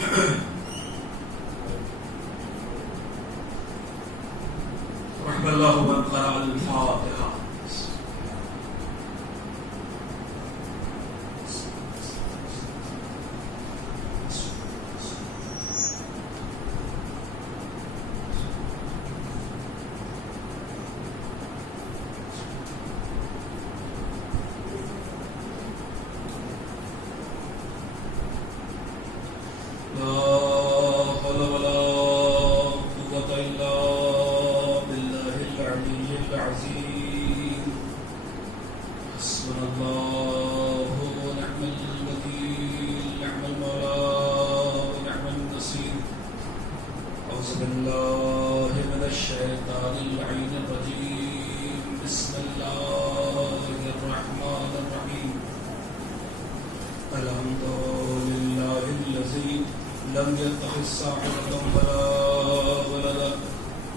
رحم اللہ من قرأ الفاتحہ. لم يتخذ صاحبة ولا ولدا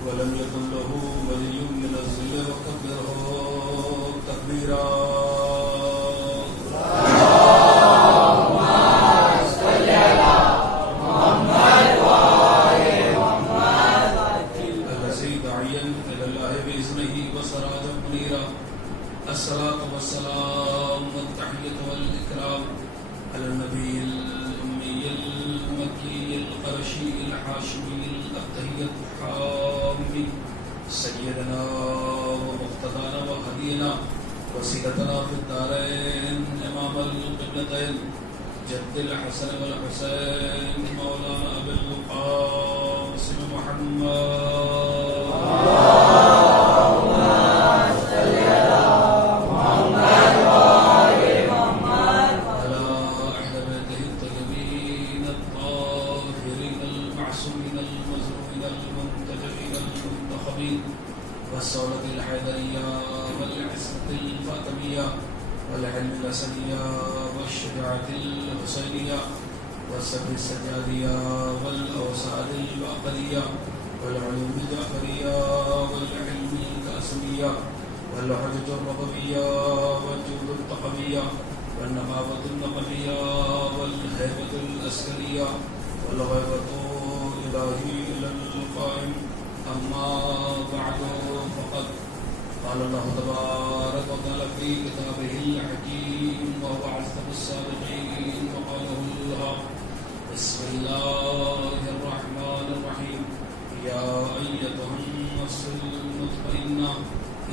ولم يكن له ولي من الذل وكبره تكبيرا. اللهم صل على محمد وآل محمد الذي داعيا إلى الله بإذنه وسراجا منيرا. الصلاة والسلام والتحية والإكرام على النبي القرشي الحاشمي الأبتهي الحامي سيدنا ومقتدانا وهدينا وسيلتنا في الدارين إمام القبلتين جد الحسن والحسين مولانا أبي القاسم محمد. والسولة الحيدرية والعصمة الفاطمية والعلم الأسدية والشجاعة الحسينية والصبر السجادية والأوساد الباقرية والعلوم الجعفرية والعلم القاسمية والحجج الرضوية والجود التقوية والنقابة النقبية والهيبة الأسكرية والغيبة إلهي إلى القائم. أما بعد فقد قال الله تبارك وتعالى في كتابه الحكيم وهو أصدق الصادقين وقوله الحق. بسم الله الرحمن الرحيم. يا أيتها النفس المطمئنة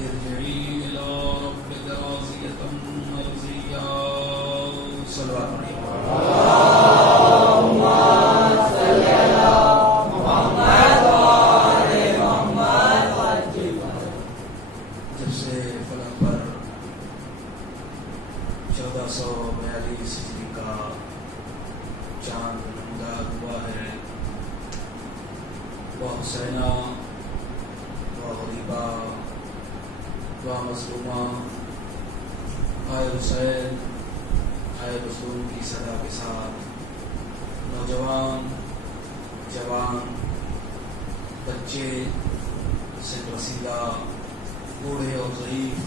ارجعي إلى ربك راضية مرضية. صلى الله عليه وسلم. حسینہ و غریبہ و مظلومہ آئے حسین آئے رسول کی صدا کے ساتھ نوجوان جوان بچے سے رسیدہ بوڑھے اور ضعیف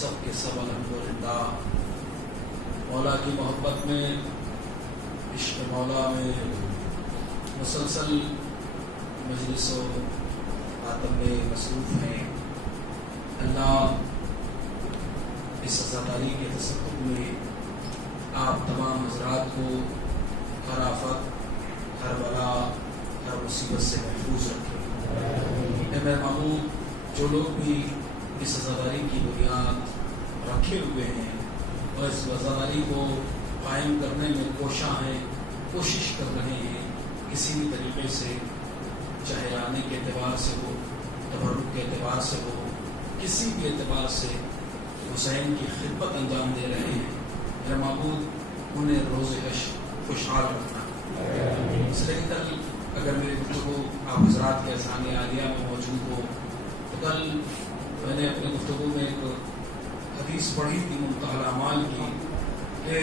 سب کے سب الحمدللہ مولا کی محبت میں عشق مولا میں مسلسل مجلس و آتم میں مصروف ہیں. اللہ اس عزاداری کے تصدق میں آپ تمام حضرات کو ہر آفت ہر بلا ہر مصیبت سے محفوظ رکھے. میرے محبوب جو لوگ بھی اس عزاداری کی بنیاد رکھے ہوئے ہیں اور اس عزاداری کو قائم کرنے میں کوشاں ہیں کوشش کر رہے ہیں کسی بھی طریقے سے چاہے آنے کے اعتبار سے ہو تبرک کے اعتبار سے ہو کسی بھی اعتبار سے حسین کی خدمت انجام دے رہے ہیں. میرا معبود انہیں روز حشر خوشحال رکھنا. اس لیے کل اگر میری گفتگو آپ حضرات کے اذہان عالیہ میں موجود ہو تو کل میں نے اپنی گفتگو میں ایک حدیث پڑھی تھی منتہی الاعمال کی کہ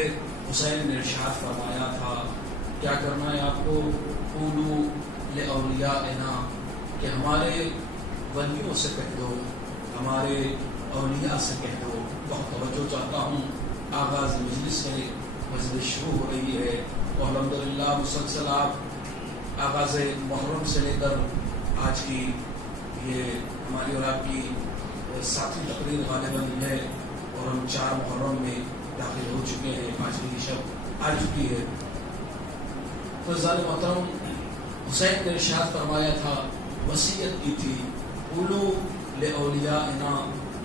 حسین نے ارشاد فرمایا تھا کیا کرنا ہے آپ کو قولوا لأولیائنا کہ ہمارے ولیوں سے کہہ دو ہمارے اولیاء سے کہہ دو. بہت توجہ چاہتا ہوں آغاز مجلس ہے مجلس شروع ہو رہی ہے تو الحمدللہ الحمدللہ مسلسل آپ آغاز محرم سے لے کر آج کی یہ ہماری اور آپ کی ساتویں تقریر غالباً ہے اور ہم 4 محرم میں داخل ہو چکے ہیں، 5ویں شب آ چکی ہے۔ تو عزیزان محترم، حسین نے ارشاد فرمایا تھا، وصیت کی تھی، قولوا لأولیائنا،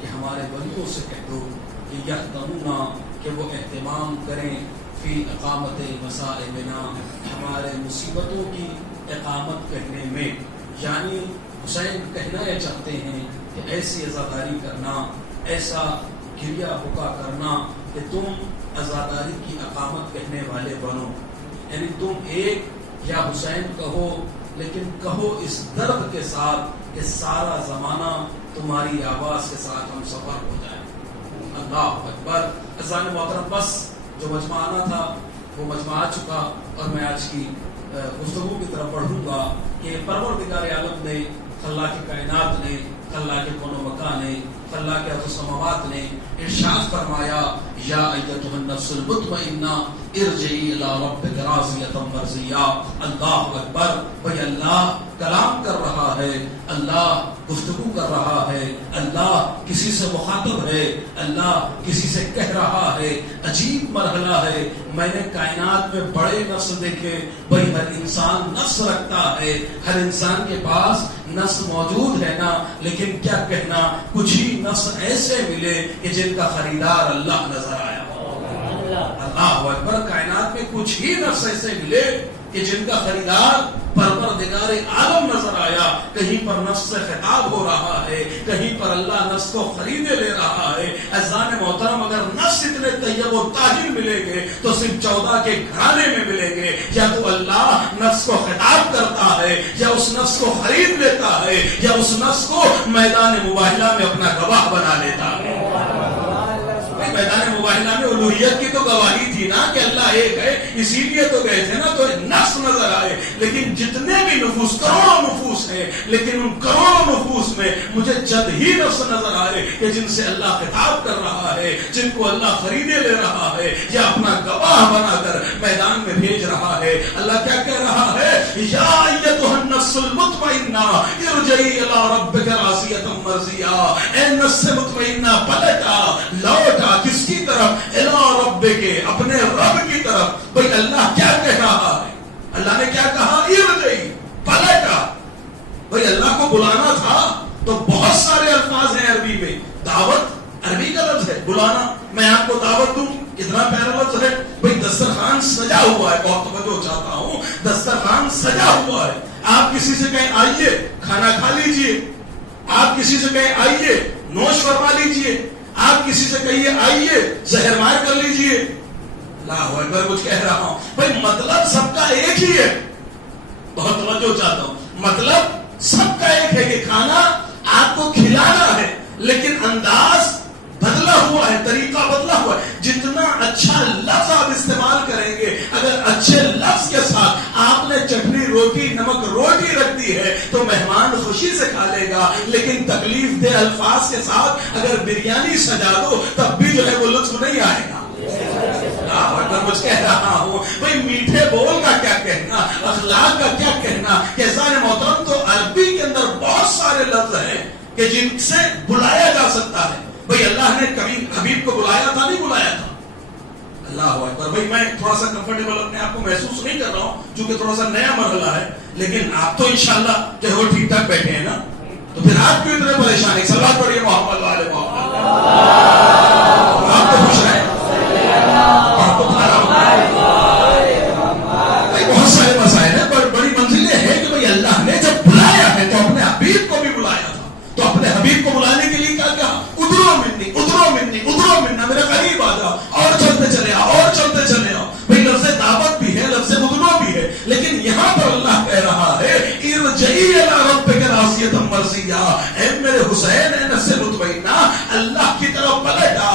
کہ ہمارے ولیوں سے کہہ دو کہ یہتمونا، کہ وہ اہتمام کریں فی اقامت مصائبنا، ہمارے مصیبتوں کی اقامت کرنے میں۔ یعنی حسین کہنا یہ چاہتے ہیں کہ ایسی عزاداری کرنا، ایسا گریہ بکا کرنا کہ تم عزاداری کی اقامت کہنے والے بنو۔ یعنی تم ایک یا حسین کہو، لیکن کہو اس درد کے ساتھ کہ سارا زمانہ تمہاری آواز کے ساتھ ہم سفر ہو جائے۔ اللہ اکبر۔ عزیزان محترم، بس جو مجمع آنا تھا وہ مجمع آ چکا، اور میں آج کی گفتگو کی طرف بڑھوں گا کہ پروردگار عالم نے، خلاق کائنات نے، خلاق کون و مکان نے، خلاق ارض و سماوات نے ارشاد فرمایا، یا ایتھا النفس المطمئنہ ارجعی الی ربک راضیۃ مرضیہ۔ اللہ اکبر۔ بھئی اللہ کلام کر رہا ہے، اللہ گفتگو کر رہا ہے، اللہ کسی سے مخاطب ہے، اللہ کسی سے کہہ رہا ہے۔ عجیب مرحلہ ہے، میں نے کائنات میں بڑے نفس دیکھے، بھئی ہر انسان نفس رکھتا ہے، ہر انسان کے پاس نفس موجود ہے نا، لیکن کیا کہنا، کچھ ہی نفس ایسے ملے کہ جن کا خریدار اللہ نظر آیا۔ اللہ اکبر۔ کائنات میں کچھ ہی نفس ایسے ملے کہ جن کا خریدار پروردگار عالم نظر آیا۔ کہیں پر نفس سے خطاب ہو رہا ہے، کہیں پر اللہ نفس کو خریدے لے رہا ہے۔ عزیزان محترم، اگر نفس اتنے طیب و طاہر ملیں گے تو صرف 14 کے گھرانے میں ملیں گے۔ یا تو اللہ نفس کو خطاب کرتا ہے، یا اس نفس کو خرید لیتا ہے، یا اس نفس کو میدان مباہلہ میں اپنا گواہ بنا لیتا ہے۔ میدان مباہلہ میں الوہیت کی تو گواہی تھی نا کہ اللہ ایک ہے، اسی لیے تو گئے تھے نا، تو نفس نظر آئے۔ لیکن جتنے بھی نفوس، کروڑوں نفوس ہیں، لیکن ان کروڑوں نفوس میں مجھے چند ہی نفس نظر آئے کہ جن سے اللہ خطاب کر رہا ہے، جن کو اللہ خریدے لے رہا ہے، یا اپنا گواہ بنا کر میدان میں بھیج رہا ہے۔ اللہ کیا کہہ رہا ہے، یا ایتھا النفس المطمئنہ ارجعی الی ربک راضیۃ مرضیہ۔ اے نفس مطمئنہ، پلٹا، لوٹا، کس کی طرف؟ الی ربک، اپنے رب کی طرف۔ بھئی اللہ کیا کہہ رہا ہے؟ اللہ نے کیا کہا؟ ارجعی، پلٹا۔ بھئی اللہ کو بلانا تھا تو بہت سارے الفاظ ہیں عربی میں۔ دعوت عربی کا لفظ ہے، بلانا، میں آپ کو دعوت دوں، کتنا پیارا لفظ ہے۔ بھئی دسترخوان سجا ہوا ہے، بہت توجہ چاہتا ہوں، دسترخوان سجا ہوا ہے۔ آپ کسی سے کہیں آئیے کھانا کھا لیجئے، آپ کسی سے کہیں آئیے نوش فرما لیجئے، آپ کسی سے کہیے آئیے زہر مار کر لیجئے۔ اللہ اکبر۔ کچھ کہہ رہا ہوں، بھئی مطلب سب کا ایک ہی ہے، بہت توجہ چاہتا ہوں، مطلب سب کا ایک ہے کہ کھانا آپ کو کھلانا ہے، لیکن انداز بدلا ہوا ہے، طریقہ بدلا ہوا ہے۔ جتنا اچھا لفظ آپ استعمال کریں گے، اگر اچھے لفظ کے ساتھ آپ نے چٹنی روٹی نمک روٹی رکھ دی ہے تو مہمان خوشی سے کھا لے گا، لیکن تکلیف دہ الفاظ کے ساتھ اگر بریانی سجا دو تب بھی جو ہے وہ لطف نہیں آئے گا۔ مجھ کہہ رہا ہوں، بھئی میٹھے بول کا کیا کہنا، اخلاق کا کیا کہنا۔ عزیزان محترم، تو عربی کے اندر بہت سارے لفظ ہیں کہ جن سے بلایا جا سکتا ہے۔ بھئی اللہ نے کبھی حبیب کو بلایا تھا، نہیں بلایا تھا؟ اللہ اکبر۔ بھئی میں تھوڑا سا کمفرٹیبل اپنے آپ کو محسوس نہیں کر رہا ہوں، چونکہ تھوڑا سا نیا مرحلہ ہے، لیکن آپ تو انشاءاللہ کہ وہ ٹھیک ٹھاک بیٹھے ہیں نا، تو پھر آپ کیوں اتنے پریشان ہیں؟ صلوات پڑھیے محمد والے محمد۔ آپ تو خوش رہے، آپ کو بتا رہا ہوں بہت سارے مسائل ہیں، پر بڑی منزلیں ہیں کہ بھئی اللہ نے جب بلایا ہے تو اپنے حبیب کو بھی بلایا تھا، تو اپنے حبیب کو بلانے کے لیے کیا کہا؟ ادرو منی، ادرو منی، ادرو منا، میرے قریب آ جاؤ، اور چلتے چلے آؤ، اور چلتے چلے آؤ۔ بھئی لفظ دعوت بھی ہے، لفظ ادرو بھی ہے، لیکن یہاں پر اللہ کہہ رہا ہے ارجعی الی ربک راضیۃ مرضیہ۔ اے میرے حسین، اے نفس مطمئنہ، اللہ کی طرف پلٹا،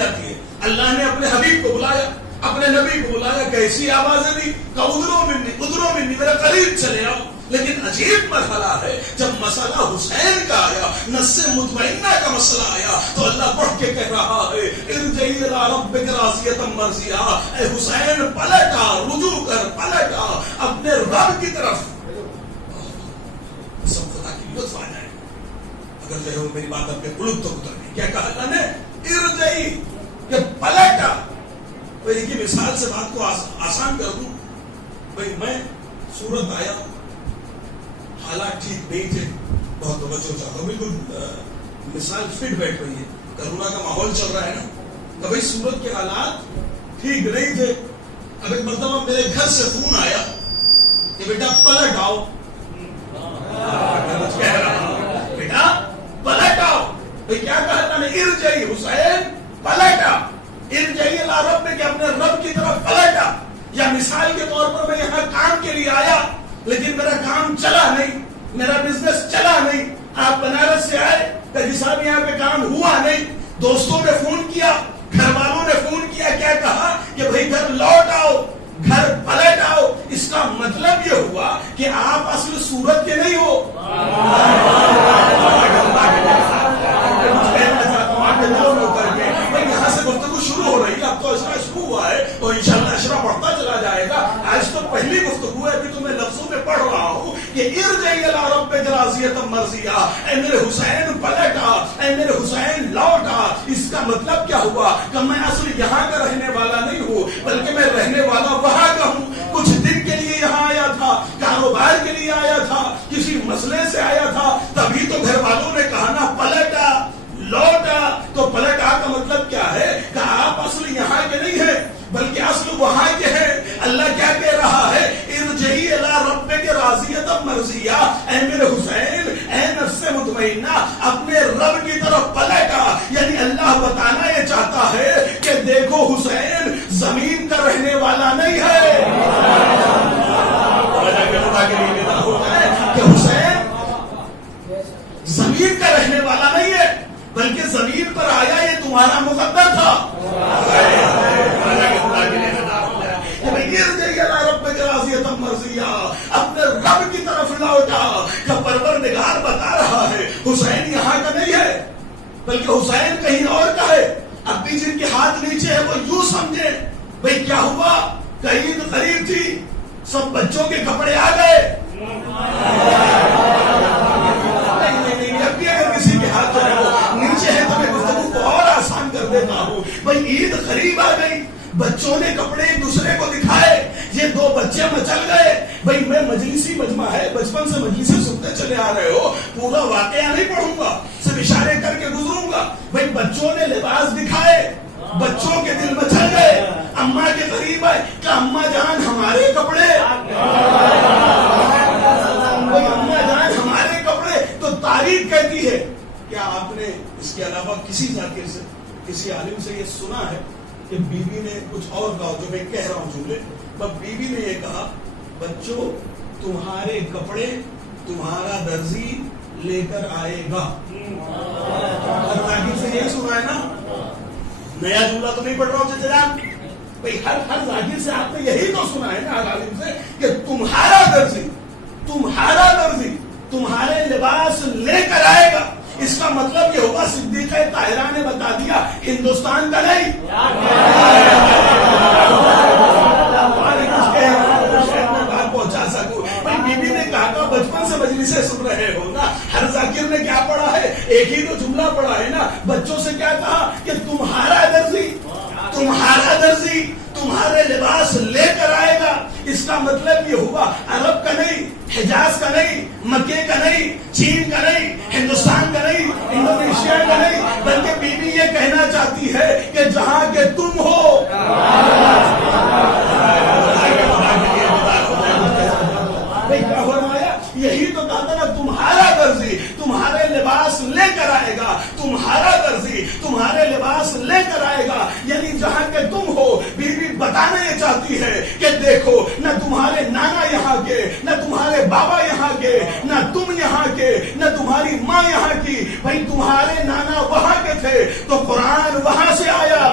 جاتی ہے. اللہ نے اپنے حبیب کو بلایا, اپنے نبی کو بلایا, کیسی آوازیں دی کہ ادھروں منی میرے قریب چلے آؤ. لیکن عجیب مرحلہ ہے, جب مسئلہ حسین کا آیا, نص مطمئنہ کا مسئلہ آیا, تو اللہ پڑھ کے کہہ رہا ہے ارجعی الی ربک راضیۃ مرضیہ, اے حسین پلٹا, رجوع کر, پلٹا اپنے رب کی طرف. سب خدا کی لطف آ جائے اگر جو ہے میری بات اپنے قلوب تو اتر گئی. کیا کہا اللہ نے؟ ارجعی, کہ پلٹا. ایک ہی مثال سے بات کو آسان کر دوں. بھائی میں سورت آیا, حالات ٹھیک نہیں تھے, بہت توجہ چاہتا ہوں, بالکل مثال فٹ بیٹھ رہی ہے, کرونا کا ماحول چل رہا ہے نا, کہ بھائی سورت کے حالات ٹھیک نہیں تھے. اب ایک مرتبہ میرے گھر سے فون آیا کہ بیٹا پلٹ آؤ, کہہ رہا بیٹا پلٹ آؤ. بھائی کیا کہا اللہ نے؟ ارجعی حسین پلٹا, ارجعی الی ربک, اپنے رب کی طرف پلٹا. یا مثال کے طور پر میں یہاں کام کے لیے آیا لیکن میرا کام چلا نہیں, میرا بزنس چلا نہیں. آپ بنارس سے آئے, قاضی صاحب یہاں پہ کام ہوا نہیں. دوستوں نے فون کیا, گھر والوں نے فون کیا, کیا کہا کہ بھائی گھر لوٹ آؤ, گھر پلٹ آؤ. اس کا مطلب یہ ہوا کہ آپ اصل صورت کے نہیں ہو. یہاں سے گفتگو شروع ہو رہی ہے, اب تو اشرا شروع ہوا ہے اور انشاءاللہ اشرا بڑھتا چلا جائے گا. آج تو پہلی گفتگو ہے, ابھی تو میں لفظوں میں پڑھ رہا ہوں کہ ارجعی الی ربک راضیۃ مرضیہ, اے میرے حسین پلٹا, اے میرے حسین لوٹا. اس کا مطلب کیا ہوا کہ میں اصل یہاں کا رہنے والا نہیں ہوں, بلکہ میں رہنے والا وہاں کا ہوں. کچھ دن کے لیے یہاں آیا تھا, کاروبار کے لیے آیا تھا, کسی مسئلے سے آیا تھا, تبھی تو گھر والوں نے کہا نا پلٹا, لوٹا. تو پلٹا کا مطلب کیا ہے کہ آپ اصل یہاں کے نہیں ہیں بلکہ اصل وہاں کے ہیں. اللہ کیا کہہ رہا ہے؟ ارجعی الی ربک راضیۃ مرضیہ, اے میرے حسین, اے نفس مطمئنہ, اپنے رب کی طرف پلٹا. یعنی اللہ بتانا یہ چاہتا ہے کہ دیکھو حسین زمین کا رہنے والا نہیں ہے. کہ حسین زمین کا رہنے والا نہیں ہے بلکہ زمین پر آیا یہ تمہارا مقدر تھا. اپنے رب کی طرف لوٹا. کہ پروردگار بتا رہا ہے حسین یہاں کا نہیں ہے بلکہ حسین کہیں اور کا ہے. اب بھی جن کے ہاتھ نیچے ہے وہ یوں سمجھے بھئی کیا ہوا کہ عید قریب تھی, سب بچوں کے کپڑے آ گئے. اگر کسی کے ہاتھ جو ہے وہ نیچے ہے تو میں گفتگو کو اور آسان کر دیتا ہوں. بھئی عید قریب آ گئی, بچوں نے کپڑے ایک دوسرے کو دکھائے, یہ دو بچے مچل گئے. بھئی میں مجلسی مجمع ہے, بچپن سے مجلسی سنتے چلے آ رہے ہو, پورا واقعہ نہیں پڑھوں گا, صرف اشارے کر کے گزروں گا. بھئی بچوں نے لباس دکھائے, بچوں کے دل مچل گئے. اماں کے قریب آئے کہ اماں جان ہمارے کپڑے, اماں جان ہمارے کپڑے. تو تاریخ کہتی ہے. کیا آپ نے اس کے علاوہ کسی ذاکر سے, کسی عالم سے یہ سنا ہے کہ بیوی نے کچھ اور کہا جو میں کہہ رہا ہوں جملے, پر بیوی نے یہ کہا بچوں تمہارے کپڑے تمہارا درزی لے کر آئے گا. ہر ذاکر سے یہ سنا ہے نا, نیا جملہ تو نہیں پڑھ رہا ہوں جناب. بھئی ہر ذاکر سے آپ نے یہی تو سنا ہے نا, ہر عالم سے, کہ تمہارا درزی تمہارے لباس لے کر آئے گا. اس کا مطلب یہ ہوگا صدیقہ طاہرہ نے بتا دیا ہندوستان کا نہیں. بات پہنچا سکوں. بیوی نے کہا کہ بچپن سے مجلسیں سن رہے ہو نا, ہر ذاکر نے کیا پڑھا ہے؟ ایک ہی تو جملہ پڑھا ہے نا. بچوں سے کیا کہا کہ تمہارا درزی تمہارے لباس لے کر آئے گا. اس کا مطلب یہ ہوا عرب کا نہیں, حجاز کا نہیں, مکے کا نہیں, چین کا نہیں, ہندوستان کا نہیں, انڈونیشیا کا نہیں, بلکہ بیوی یہ کہنا چاہتی ہے کہ جہاں کے تم ہو. کیا فرمایا؟ یہی تو کہا تھا نا, تمہارا درزی تمہارے لباس لے کر آئے گا, تمہارا درزی تمہارے لباس لے کر آئے گا. یعنی جہاں کے تم ہو. بیوی بتانا یہ چاہتی ہے کہ دیکھو نہ تمہارے نانا یہاں کے, نہ تمہارے بابا یہاں کے, نہ تم یہاں کے, نہ تمہاری ماں یہاں کی. بھائی تمہارے نانا وہاں کے تھے تو قرآن وہاں سے آیا.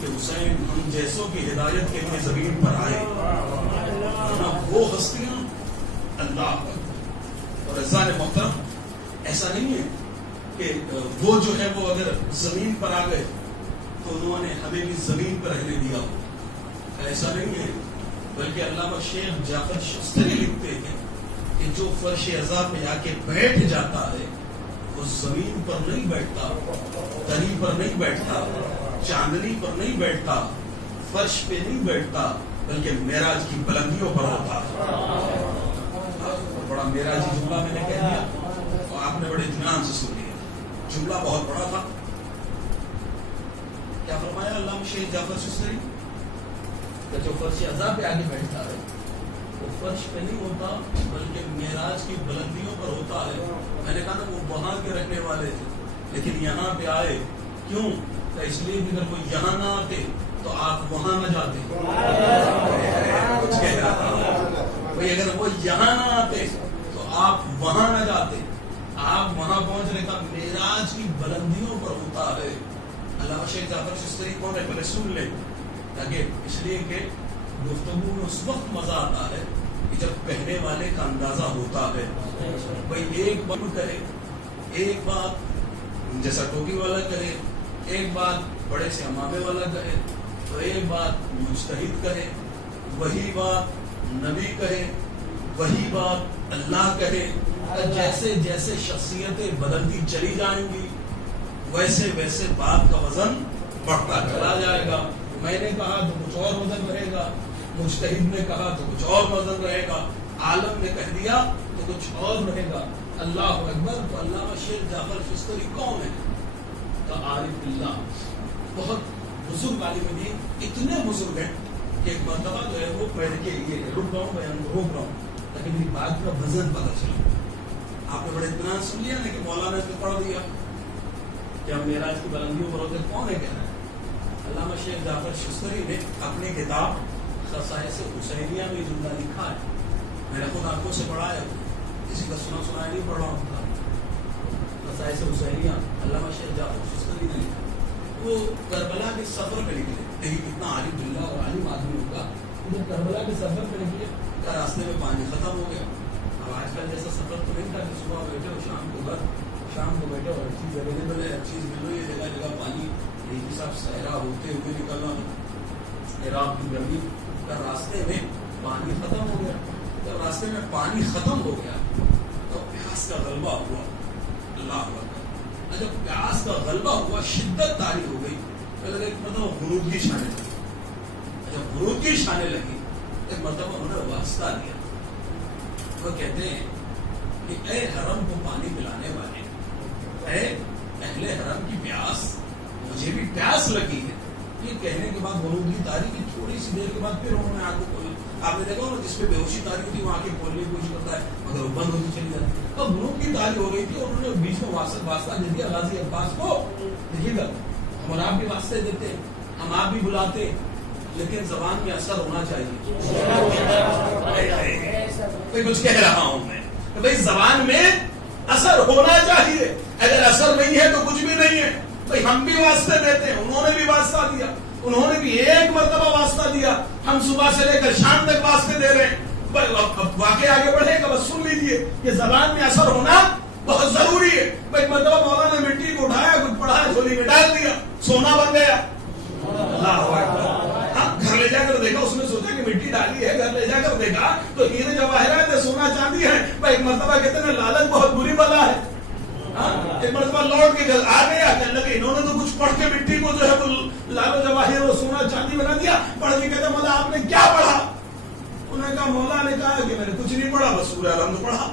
کہ حسین ہم جیسوں کی ہدایت کے لیے زمین پر آئے، وہ ہستیاں اللہ پر۔ اور عزیزان محترم، ایسا نہیں ہے کہ وہ جو ہے وہ اگر زمین پر آ گئے تو انہوں نے ہمیں بھی زمین پر رہنے دیا، ایسا نہیں ہے، بلکہ علامہ شیخ جعفر شستری لکھتے ہیں کہ جو فرش عزا پہ آ کے بیٹھ جاتا ہے وہ زمین پر نہیں بیٹھتا، تری پر نہیں بیٹھتا، چاندنی پر نہیں بیٹھتا، فرش پہ نہیں بیٹھتا، بلکہ معراج کی بلندیوں پر ہوتا ہے۔ بڑا معراجی جملہ میں نے کہہ دیا اور آپ نے بڑے اطمینان سے سن لیا، جملہ بہت بڑا تھا۔ کیا فرمایا علامہ شیخ جعفر شستری کہ جو فرش عزا پہ آگے بیٹھتا ہے وہ فرش پہ نہیں ہوتا بلکہ معراج کی بلندیوں پر ہوتا ہے۔ میں نے کہا نا وہ وہاں کے رہنے والے تھے لیکن یہاں پہ آئے، کیوں؟ کہ اس لیے کہ اگر وہ یہاں نہ آتے تو آپ وہاں نہ جاتے۔ کچھ کہہ رہا تھا بھائی، اگر وہ یہاں نہ آتے تو آپ وہاں نہ جاتے، آپ وہاں پہنچنے کا معراج کی بلندیوں پر ہوتا ہے۔ علامہ شیخ جعفر شستری کون ہے؟ پہلے سن لیں، تاکہ اس لیے کہ گفتگو میں اس وقت مزہ آتا ہے کہ جب کہنے والے کا اندازہ ہوتا ہے۔ بھائی ایک بات کہے، ایک بات جیسا ٹوپی والا کہے، ایک بات بڑے سے امامے والا کہے، تو ایک بات مجتہد کہے، وہی بات نبی کہے، وہی بات اللہ کہے۔ جیسے جیسے شخصیتیں بدلتی چلی جائیں گی ویسے ویسے بات کا وزن بڑھتا چلا جائے گا۔ میں نے کہا تو کچھ اور وزن رہے گا، مجتہد نے کہا تو کچھ اور وزن رہے گا، عالم نے کہہ دیا تو کچھ اور رہے گا۔ اللہ اکبر۔ تو علامہ شیخ جعفر شستری کون ہے؟ تو عارف اللہ، بہت بزرگ عالم دین، اتنے بزرگ ہیں کہ ایک مرتبہ جو ہے وہ پڑھ کے یہ رک رہا ہوں، بیان روک رہا ہوں تاکہ میری بات کا وزن پتہ چلے۔ آپ نے بڑے اطمینان سن لیا نا کہ مولانا نے پڑھ دیا کہ ہم معراج کی بلندیوں پر ہوتے، کون ہے کہہ رہا ہے؟ علامہ شیخ جعفر شستری نے اپنی کتاب خصائص حسینیہ میں جملہ لکھا ہے، میں نے خود آنکھوں سے پڑھا ہے، کسی کا سنا سنایا نہیں پڑھ رہا ہوں۔ خصائص حسینیہ علامہ شیخ جعفر شستری نے لکھا، وہ کربلا کے سفر پہ نکلے، دیکھیے کتنا عالم باللہ اور عالم آدمی ہوگا، وہ کربلا کے سفر پہ نکلے، راستے میں پانی ختم ہو گیا۔ اب آج کل جیسا سفر تو نہیں تھا کہ صبح بیٹھے اور شام کو گھر، شام کو بیٹھے اور ہر چیز اویلیبل ہے، ہر چیز مل رہی ہے، جگہ جگہ پانی، ایک ہی صاحب صحرا ہوتے ہوئے نکلنا، عراق کی گرمی کا راستے میں پانی ختم ہو گیا۔ جب راستے میں پانی ختم ہو گیا تو پیاس کا غلبہ ہوا، اللہ اکبر۔ جب پیاس کا غلبہ ہوا، شدت طاری ہو گئی، پہلے ایک مطلب غنودگی چھانے لگی۔ جب غنودگی چھانے لگی ایک مرتبہ انہوں نے واسطہ دیا، وہ کہتے ہیں کہ اے حرم کو پانی پلانے والے، اے اہل حرم کی پیاس، مجھے بھی پیاس لگی ہے۔ یہ کہنے کے بعد غنودگی طاری کی، تھوڑی سی دیر کے بعد پھر انہوں نے آنکھوں کھولی۔ آپ نے دیکھا ہوگا جس پہ بے ہوشی طاری ہوتی ہے وہ آنکھیں کھولنے کی کوشش کرتا ہے مگر وہ بند ہوتی چلی جاتی ہے۔ تو غنودگی طاری ہو گئی تھی، انہوں نے بیچ میں واسطہ دے دیا غازی عباس کو، دیکھیے گا ہم اور آپ بھی واسطے دیتے، ہم آپ بھی بلاتے، لیکن زبان میں اثر ہونا چاہیے۔ کچھ کہہ رہا ہوں میں کہ بھائی زبان میں اثر ہونا چاہیے، اگر اثر نہیں ہے تو کچھ بھی نہیں ہے۔ بھائی ہم بھی واسطے دیتے ہیں، انہوں نے بھی واسطہ دیا، انہوں نے بھی ایک مرتبہ واسطہ دیا، ہم صبح سے لے کر شام تک واسطے دے رہے ہیں۔ واقعی آگے بڑھے گا، بس سن لیجیے کہ زبان میں اثر ہونا بہت ضروری ہے۔ بھائی مرتبہ مولانا نے مٹی کو اٹھایا، کچھ پڑھایا، جھولی میں ڈال دیا، سونا بن گیا۔ اللہ اکبر۔ گھر لے جا کر دیکھا، اس نے سوچا کہ مٹی ڈالی ہے، گھر لے جا کر دیکھا تو ہیرے جواہرات ہے، سونا چاندی ہے۔ بھائی ایک مرتبہ کہتے ہیں لالچ بہت بری بلا ہے۔ ایک مرتبہ لوٹ کے گھر آ گیا، کہنے لگے انہوں نے تو کچھ پڑھ کے مٹی کو جو ہے وہ لال جواہر اور سونا چاندی بنا دیا۔ پڑھ کے کہتے مولا آپ نے کیا پڑھا؟ انہوں نے کہا مولا نے کہا کہ میں نے کچھ نہیں پڑھا، بس سورہ الحمد پڑھا،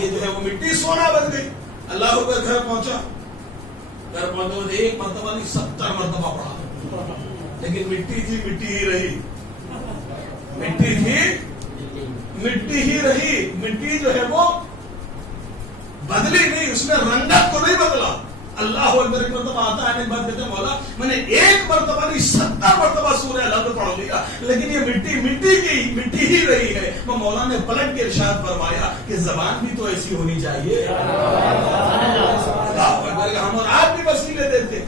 یہ جو ہے وہ مٹی سونا بن گئی۔ اللہ اکبر۔ گھر پہنچا، گھر پہنچے ایک مرتبہ نہیں 70 مرتبہ پڑھا، لیکن مٹی تھی مٹی ہی رہی، مٹی تھی مٹی ہی رہی۔ مٹی جو ہے وہ بدلی نہیں، اس نے رنگت کو نہیں بدلا۔ اللہ اکبر۔ ایک مرتبہ آتا ہے، ایک بات کہتے ہیں مولا میں نے ایک مرتبہ نہیں 70 مرتبہ سورہ الحمد پڑھ لیا، لیکن یہ مٹی مٹی کی مٹی ہی رہی ہے۔ وہ مولا نے پلٹ کے ارشاد فرمایا کہ زبان بھی تو ایسی ہونی چاہیے۔ اللہ اکبر۔ ہم اور آپ بھی وسیلے دیتے،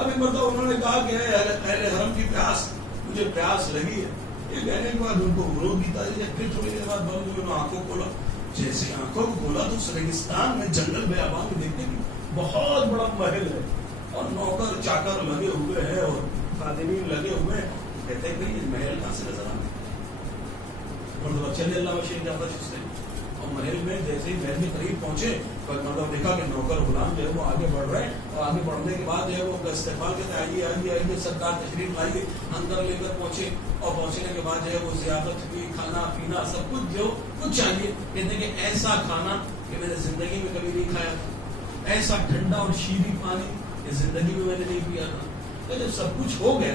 اب ایک مرتبہ انہوں نے کہا کہ اہل حرم کی پیاس، مجھے پیاس لگی ہے. یہ کہنے کے بعد ان کو غروب کی تاریخ پھر تھوڑی دیر بعد بند ہوئے، آنکھوں کھولا. جیسے آنکھوں کو کھولا تو اس ریگستان میں جنگل بیابان میں دیکھتے کہ بہت بڑا محل ہے اور نوکر چاکر لگے ہوئے ہیں اور خادمین لگے ہوئے ہیں. کہتے ہیں کہ یہ محل کہاں سے نظر آ رہا ہے؟ مطلب چلے اللہ شیخ جعفر شستری اور محل میں جیسے ہی محل کے قریب پہنچے مطلب دیکھا کہ نوکر غلام جو ہے وہ آگے بڑھ رہے ہیں اور آگے بڑھنے کے بعد جو ہے وہ استقبال کہتے ہیں آئیے آئیے آئیے سرکار تشریف لائیے. اندر لے کر پہنچے اور پہنچنے کے بعد جو ہے وہ ضیافت ہوئی، کھانا پینا سب کچھ جو کچھ چاہیے. کہتے ہیں کہ ایسا کھانا کہ میں نے زندگی میں کبھی نہیں کھایا تھا، ایسا ٹھنڈا اور شیریں پانی یہ زندگی میں نے نہیں پیا تھا. تو جب سب کچھ ہو گیا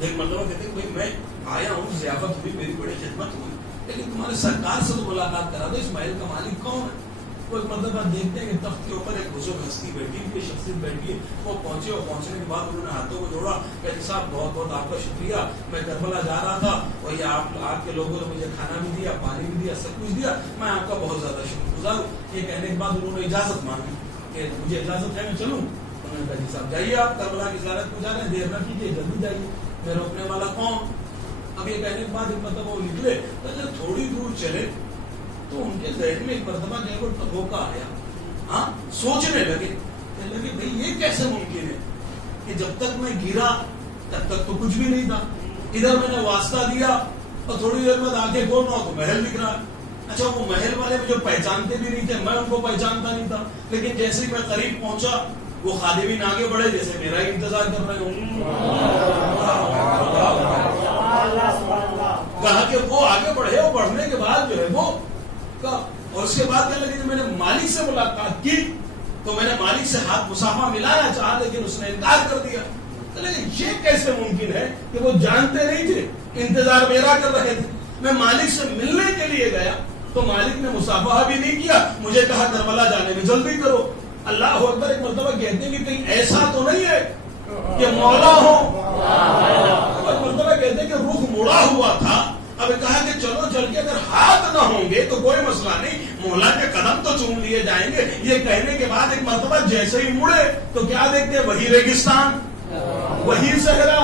ایک مرتبہ کہتے ہیں بھائی میں آیا ہوں، ضیافت ہوئی، میری بڑی خدمت ہوئی، لیکن تمہارے سرکار سے تو ملاقات کرا دو، اس محل کا مالک کون ہے؟ وہ ایک مرتبہ دیکھتے ہیں کہ تخت کے اوپر ایک بزرگ ہستی بیٹھی ہوئی، شخصیت بیٹھی ہے. وہ پہنچے اور پہنچنے کے بعد انہوں نے ہاتھوں کو جوڑا کہ صاحب بہت بہت آپ کا شکریہ، میں کربلا جا رہا تھا اور یہ آپ کے لوگوں نے مجھے کھانا بھی دیا، پانی بھی دیا، سب کچھ دیا، میں آپ کا بہت زیادہ شکر گزار ہوں. یہ کہنے کے بعد انہوں نے اجازت مانگی کہ مجھے اجازت ہے میں چلوں. انہوں نے کہا جی صاحب جائیے، آپ کربلا کی زیارت کو جا رہے ہیں، دیر نہ کیجیے، جلدی جائیے. میں روکنے والا کون؟ اب یہ کہنے کے بعد ایک مرتبہ وہ نکلے تو جب تھوڑی دور چلے تو ان کے ذہن میں ایک مرتبہ جو ہے وہ ٹھوکا آیا. ہاں سوچنے لگے بھائی یہ کیسے ممکن ہے کہ جب تک میں گرا تب تک تو کچھ بھی نہیں تھا، ادھر میں نے واسطہ دیا اور تھوڑی دیر بعد آگے کھولنا تو محل دکھ رہا ہے. اچھا وہ محل والے جو پہچانتے بھی نہیں تھے، میں ان کو پہچانتا نہیں تھا، لیکن جیسے ہی میں قریب پہنچا وہ خادمین آگے بڑھے جیسے میرا ہی انتظار کر رہے ہوں. کہا کہ وہ آگے بڑھے اور بڑھنے کے بعد جو ہے وہ اور اس کے بعد کیا لگے کہ میں نے مالک سے ملاقات کی تو میں نے مالک سے ہاتھ مصافحہ ملانا چاہا لیکن اس نے انکار کر دیا. لیکن یہ کیسے ممکن ہے کہ وہ جانتے نہیں تھے، انتظار میرا کر رہے تھے. میں مالک سے ملنے کے لیے گیا تو مالک نے مصافحہ بھی نہیں کیا، مجھے کہا کربلا جانے میں جلدی کرو. اللہ اکبر. ایک مرتبہ کہتے ہیں کہ کہیں ایسا تو نہیں ہے کہ مولا ہو. ایک مرتبہ کہتے ہیں کہ رخ مڑا ہوا تھا. اب کہا کہ چلو چل کے اگر ہاتھ نہ ہوں گے تو کوئی مسئلہ نہیں، مولا کے قدم تو چوم لیے جائیں گے. یہ کہنے کے بعد ایک مرتبہ جیسے ہی مڑے تو کیا دیکھتے ہیں؟ وہی ریگستان، وہی صحرا.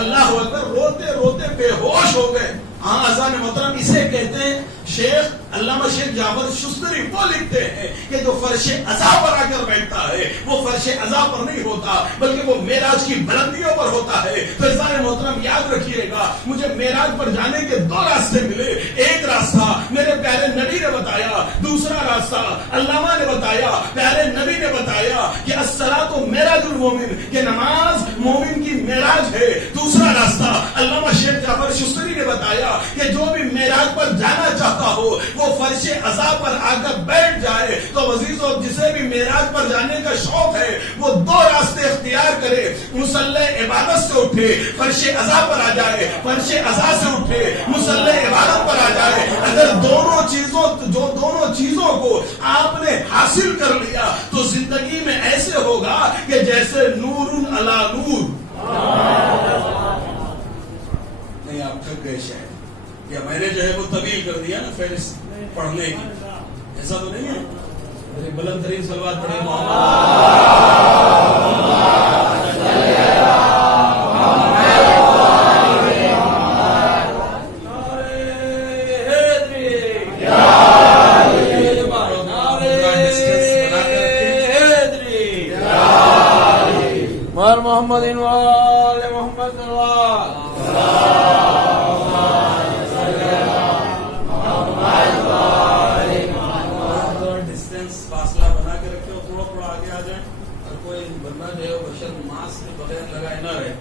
اللہ اکبر. روتے روتے بے ہوش ہو گئے. ہاں اذان محترم اسے کہتے ہیں شیخ علامہ شیخ جعفر شستری وہ لکھتے ہیں کہ جو فرش عزا پر آ کر بیٹھتا ہے وہ فرش عزا پر نہیں ہوتا بلکہ وہ معراج کی بلندیوں پر ہوتا ہے. تو اذان محترم یاد رکھیے گا مجھے معراج پر جانے کے دو راستے ملے. ایک راستہ میرے پیارے نبی نے بتایا، دوسرا راستہ علامہ نے بتایا، پیارے نبی نے بتایا کہ الصلاۃ معراج المومن، کہ نماز مومن کی معراج ہے. دوسرا راستہ علامہ شیخ جعفر شستری نے بتایا کہ جو بھی معراج پر جانا چاہتا ہو وہ فرش عزا پر آ کر بیٹھ جائے. تو عزیزو جسے بھی معراج پر جانے کا شوق ہے وہ دو راستے اختیار کرے. مصلی عبادت سے اٹھے فرش عزا پر آ جائے، فرش عزا سے اٹھے مصلی عبادت پر آ جائے. اگر دونوں چیزوں کو آپ نے حاصل کر لیا تو زندگی میں ایسے ہوگا کہ جیسے نور علی نور. نہیں آپ تھک گئے شاید، یا میں نے جو ہے وہ طویل کر دیا نا فہرست پڑھنے کی، ایسا تو نہیں ہے. میری بلند ترین صلوات پڑھے محمد محمد ڈسٹینس فاصلہ بنا کے رکھے اور تھوڑا تھوڑا آگے آ جائیں اور کوئی بندہ جو ہے بشر ماسک بغیر لگائے نہ رہے.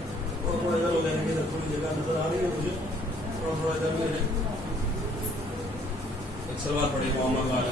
اور تھوڑا ادھر ہو جانے کی تھوڑی جگہ نظر آ رہی ہے مجھے، تھوڑا تھوڑا ادھر میں ہے. ایک سلوات پڑھی محمد والے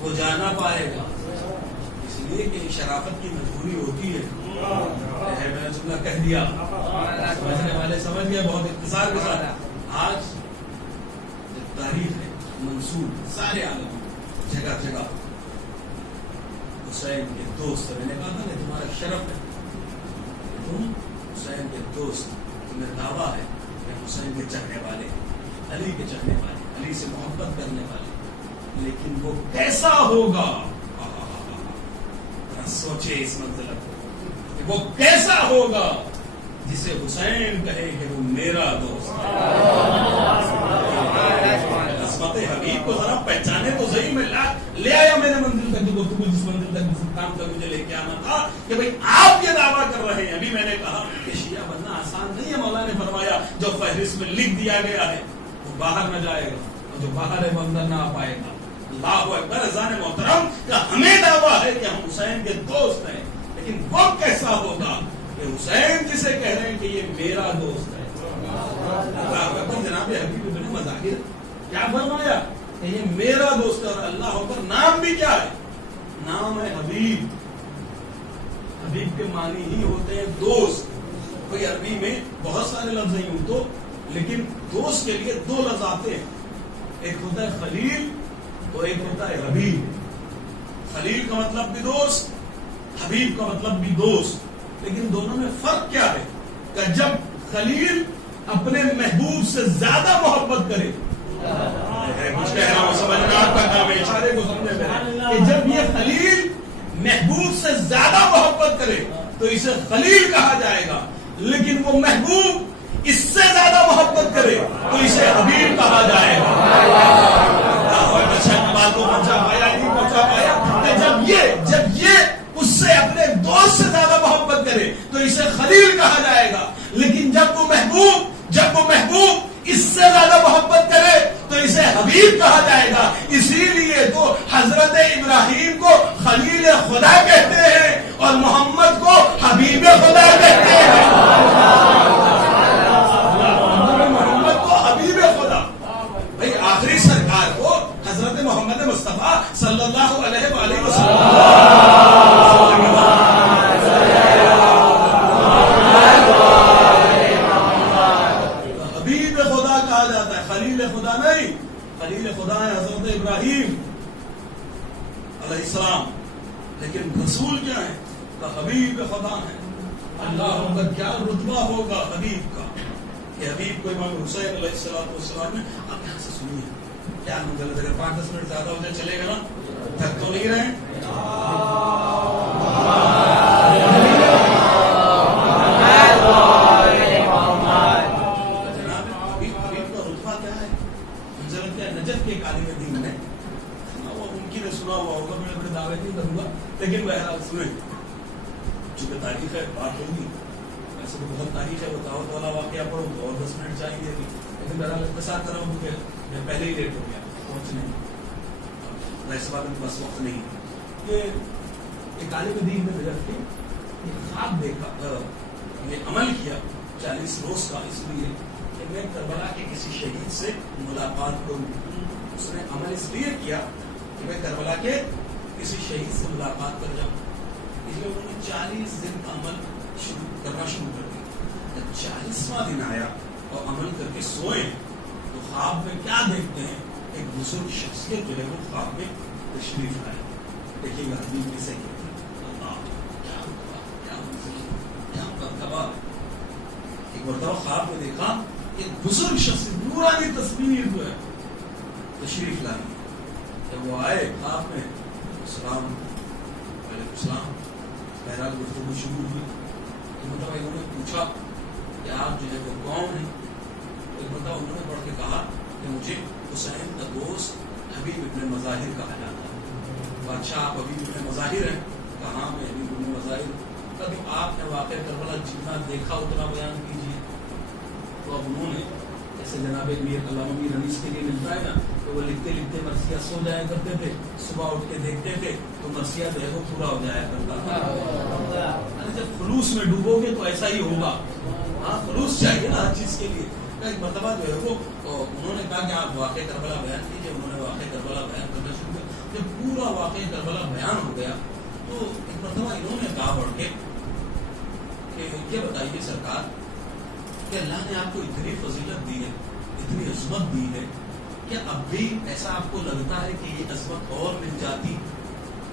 وہ جا نہ پائے گا، اس لیے کہ شرافت کی مجبوری ہوتی ہے۔ میں نے جملہ کہہ دیا، سمجھنے والے سمجھ گئے بہت اختصار کے ساتھ۔ آج جب تاریخ ہے منصور سارے عالم جگہ جگہ حسین کے دوست، میں نے کہا تھا کہ تمہارا شرف ہے کہ تم حسین کے دوست، تمہیں دعویٰ ہے کہ حسین کے چاہنے والے، علی کے چاہنے والے، علی سے محبت کرنے والے، لیکن وہ کیسا ہوگا؟ سوچے اس منزل کو کہ وہ کیسا ہوگا جسے حسین کہے کہ وہ میرا دوست ہے۔ عظمت حبیب کو ذرا پہچانے تو صحیح، میں لے آیا میں نے منزل تک، جو جس منزل تک جس کام تک مجھے لے کے آنا تھا کہ بھائی آپ یہ دعویٰ کر رہے ہیں۔ ابھی میں نے کہا کہ شیعہ بننا آسان نہیں ہے، مولا نے فرمایا جو فہرست میں لکھ دیا گیا ہے وہ باہر نہ جائے گا، اور جو باہر ہے وہ اندر نہ آ پائے گا۔ اللہ اکبر، اذان محترم کہ ہمیں دعویٰ ہے کہ ہم حسین کے دوست ہیں، لیکن وہ کیسا ہوگا کہ حسین جسے کہہ رہے ہیں کہ یہ میرا دوست ہے۔ جناب حبیب ابن مظاہر کیا فرمایا کہ یہ میرا دوست ہے، اور اللہ اکبر نام بھی کیا ہے؟ نام ہے حبیب۔ حبیب کے معنی ہی ہوتے ہیں دوست۔ کوئی عربی میں بہت سارے لفظ ہیں یوں تو، لیکن دوست کے لیے دو لفظ آتے ہیں، ایک ہوتا ہے خلیل تو ایک ہوتا ہے حبیب۔ خلیل کا مطلب بھی دوست، حبیب کا مطلب بھی دوست، لیکن دونوں میں فرق کیا ہے؟ کہ جب خلیل اپنے محبوب سے زیادہ محبت کرے، کچھ کہہ رہا ہوں سمجھنا آپ کا کام ہے، اشارے کو سمجھے میرے، کہ جب یہ خلیل محبوب سے زیادہ محبت کرے تو اسے خلیل کہا جائے گا، لیکن وہ محبوب اس سے زیادہ محبت کرے تو اسے حبیب کہا جائے گا۔ بات کو پہنچا پایا نہیں پہنچا پایا کہ جب یہ اس سے اپنے دوست سے زیادہ محبت کرے تو اسے خلیل کہا جائے گا، لیکن جب وہ محبوب اس سے زیادہ محبت کرے تو اسے حبیب کہا جائے گا۔ اسی لیے تو حضرت ابراہیم کو خلیل خدا کہتے ہیں اور محمد کو حبیب خدا کہتے ہیں۔ محمد کو حبیب خدا، بھائی آخری سرکار کو حضرت محمد مصطفیٰ صلی اللہ علیہ وآلہ وسلم حبیب خدا کہا جاتا ہے، خلیل خدا نہیں۔ خلیل خدا ہے حضرت ابراہیم علیہ السلام، لیکن رسول کیا ہے؟ کہ حبیب خدا ہے۔ اللہ کا کیا رتبہ ہوگا حبیب کا، کہ حبیب کو امام حسین علیہ السلام نے، آپ یہاں سے سنیے کیا غلط، اگر 5-10 منٹ زیادہ ہو جائے چلے گا نا، تھک تو نہیں رہے؟ جناب حبیب کا رتبہ کیا ہے؟ منزلت کیا ہے؟ نجف کے عالم دین میں وہ ممکن ہے سنا ہوا ہوگا، میں اپنے دعوے نہیں کروں گا، لیکن بہرحال سنیں، چونکہ تاریخ ہے بات ہوگی، ایسے تو بہت تاریخ ہے، وہ دعوت والا واقعہ پڑھو تو اور 10 منٹ چاہیے گی، لیکن بہرحال اختصار کر رہا ہوں کیونکہ میں پہلے ہی لیٹ ہو گیا پہنچنے، ویسے بات میں بس وقت نہیں کہ ایک عالم دین میں نظر کے خواب دیکھا، یہ عمل کیا 40 روز کا، اس لیے کہ میں کربلا کے کسی شہید سے ملاقات کروں۔ اس نے عمل اس لیے کیا کہ میں کربلا کے کسی شہید سے ملاقات کر جاؤں، اس لیے انہوں نے 40 دن کا عمل کرنا شروع کر دیا۔ جب 40واں دن آیا اور عمل کر کے سوئے تو خواب میں کیا دیکھتے ہیں؟ ایک بزرگ شخصیت جو ہے وہ خواب میں تشریف لائے۔ دیکھیے گا حبیب کسے کہتے ہیں، اللہ کیا ہوگا، کیا کیا مرتبہ۔ ایک مرتبہ خواب میں دیکھا ایک بزرگ شخصیت نورانی تصویر جو ہے تشریف لائی۔ جب وہ آئے خواب میں، السلام علیکم السلام، بہرحال گفتگو شروع ہوئی، مطلب انہوں نے پوچھا کہ آپ جو ہے وہ کون ہیں؟ ایک مطلب انہوں نے پڑھ کے کہا کہ مجھے حسین کا دوست حبیب ابن مظاہر کہا جاتا ہے۔ بادشاہ آپ حبیب ابن مظاہر ہیں؟ کہاں میں حبیب ابن مظاہر؟ تو آپ نے واقعہ کربلا جتنا دیکھا اتنا بیان کیجیے۔ تو اب انہوں نے جیسے جناب میر علامہ میر انیس کے لیے ملتا ہے نا، تو وہ لکھتے لکھتے مرثیہ سو جایا کرتے تھے، صبح اٹھ کے دیکھتے تھے تو مرثیہ جو ہے وہ پورا ہو جایا کرتا تھا۔ جب خلوص میں ڈوبو گے تو ایسا ہی ہوگا، ہاں خلوص چاہیے نا ہر چیز کے لیے۔ ایک مرتبہ جو ہے وہ انہوں نے کہا کہ آپ واقع کربلا بیان کیجیے، انہوں نے واقع کربلا بیان کرنا شروع کیا۔ جب پورا واقعہ کربلا بیان ہو گیا تو ایک مرتبہ انہوں نے کہا بڑھ کے کہ یہ بتائیے سرکار کہ اللہ نے آپ کو اتنی فضیلت دی ہے، اتنی عظمت دی ہے، کیا اب بھی ایسا آپ کو لگتا ہے کہ یہ عظمت اور مل جاتی؟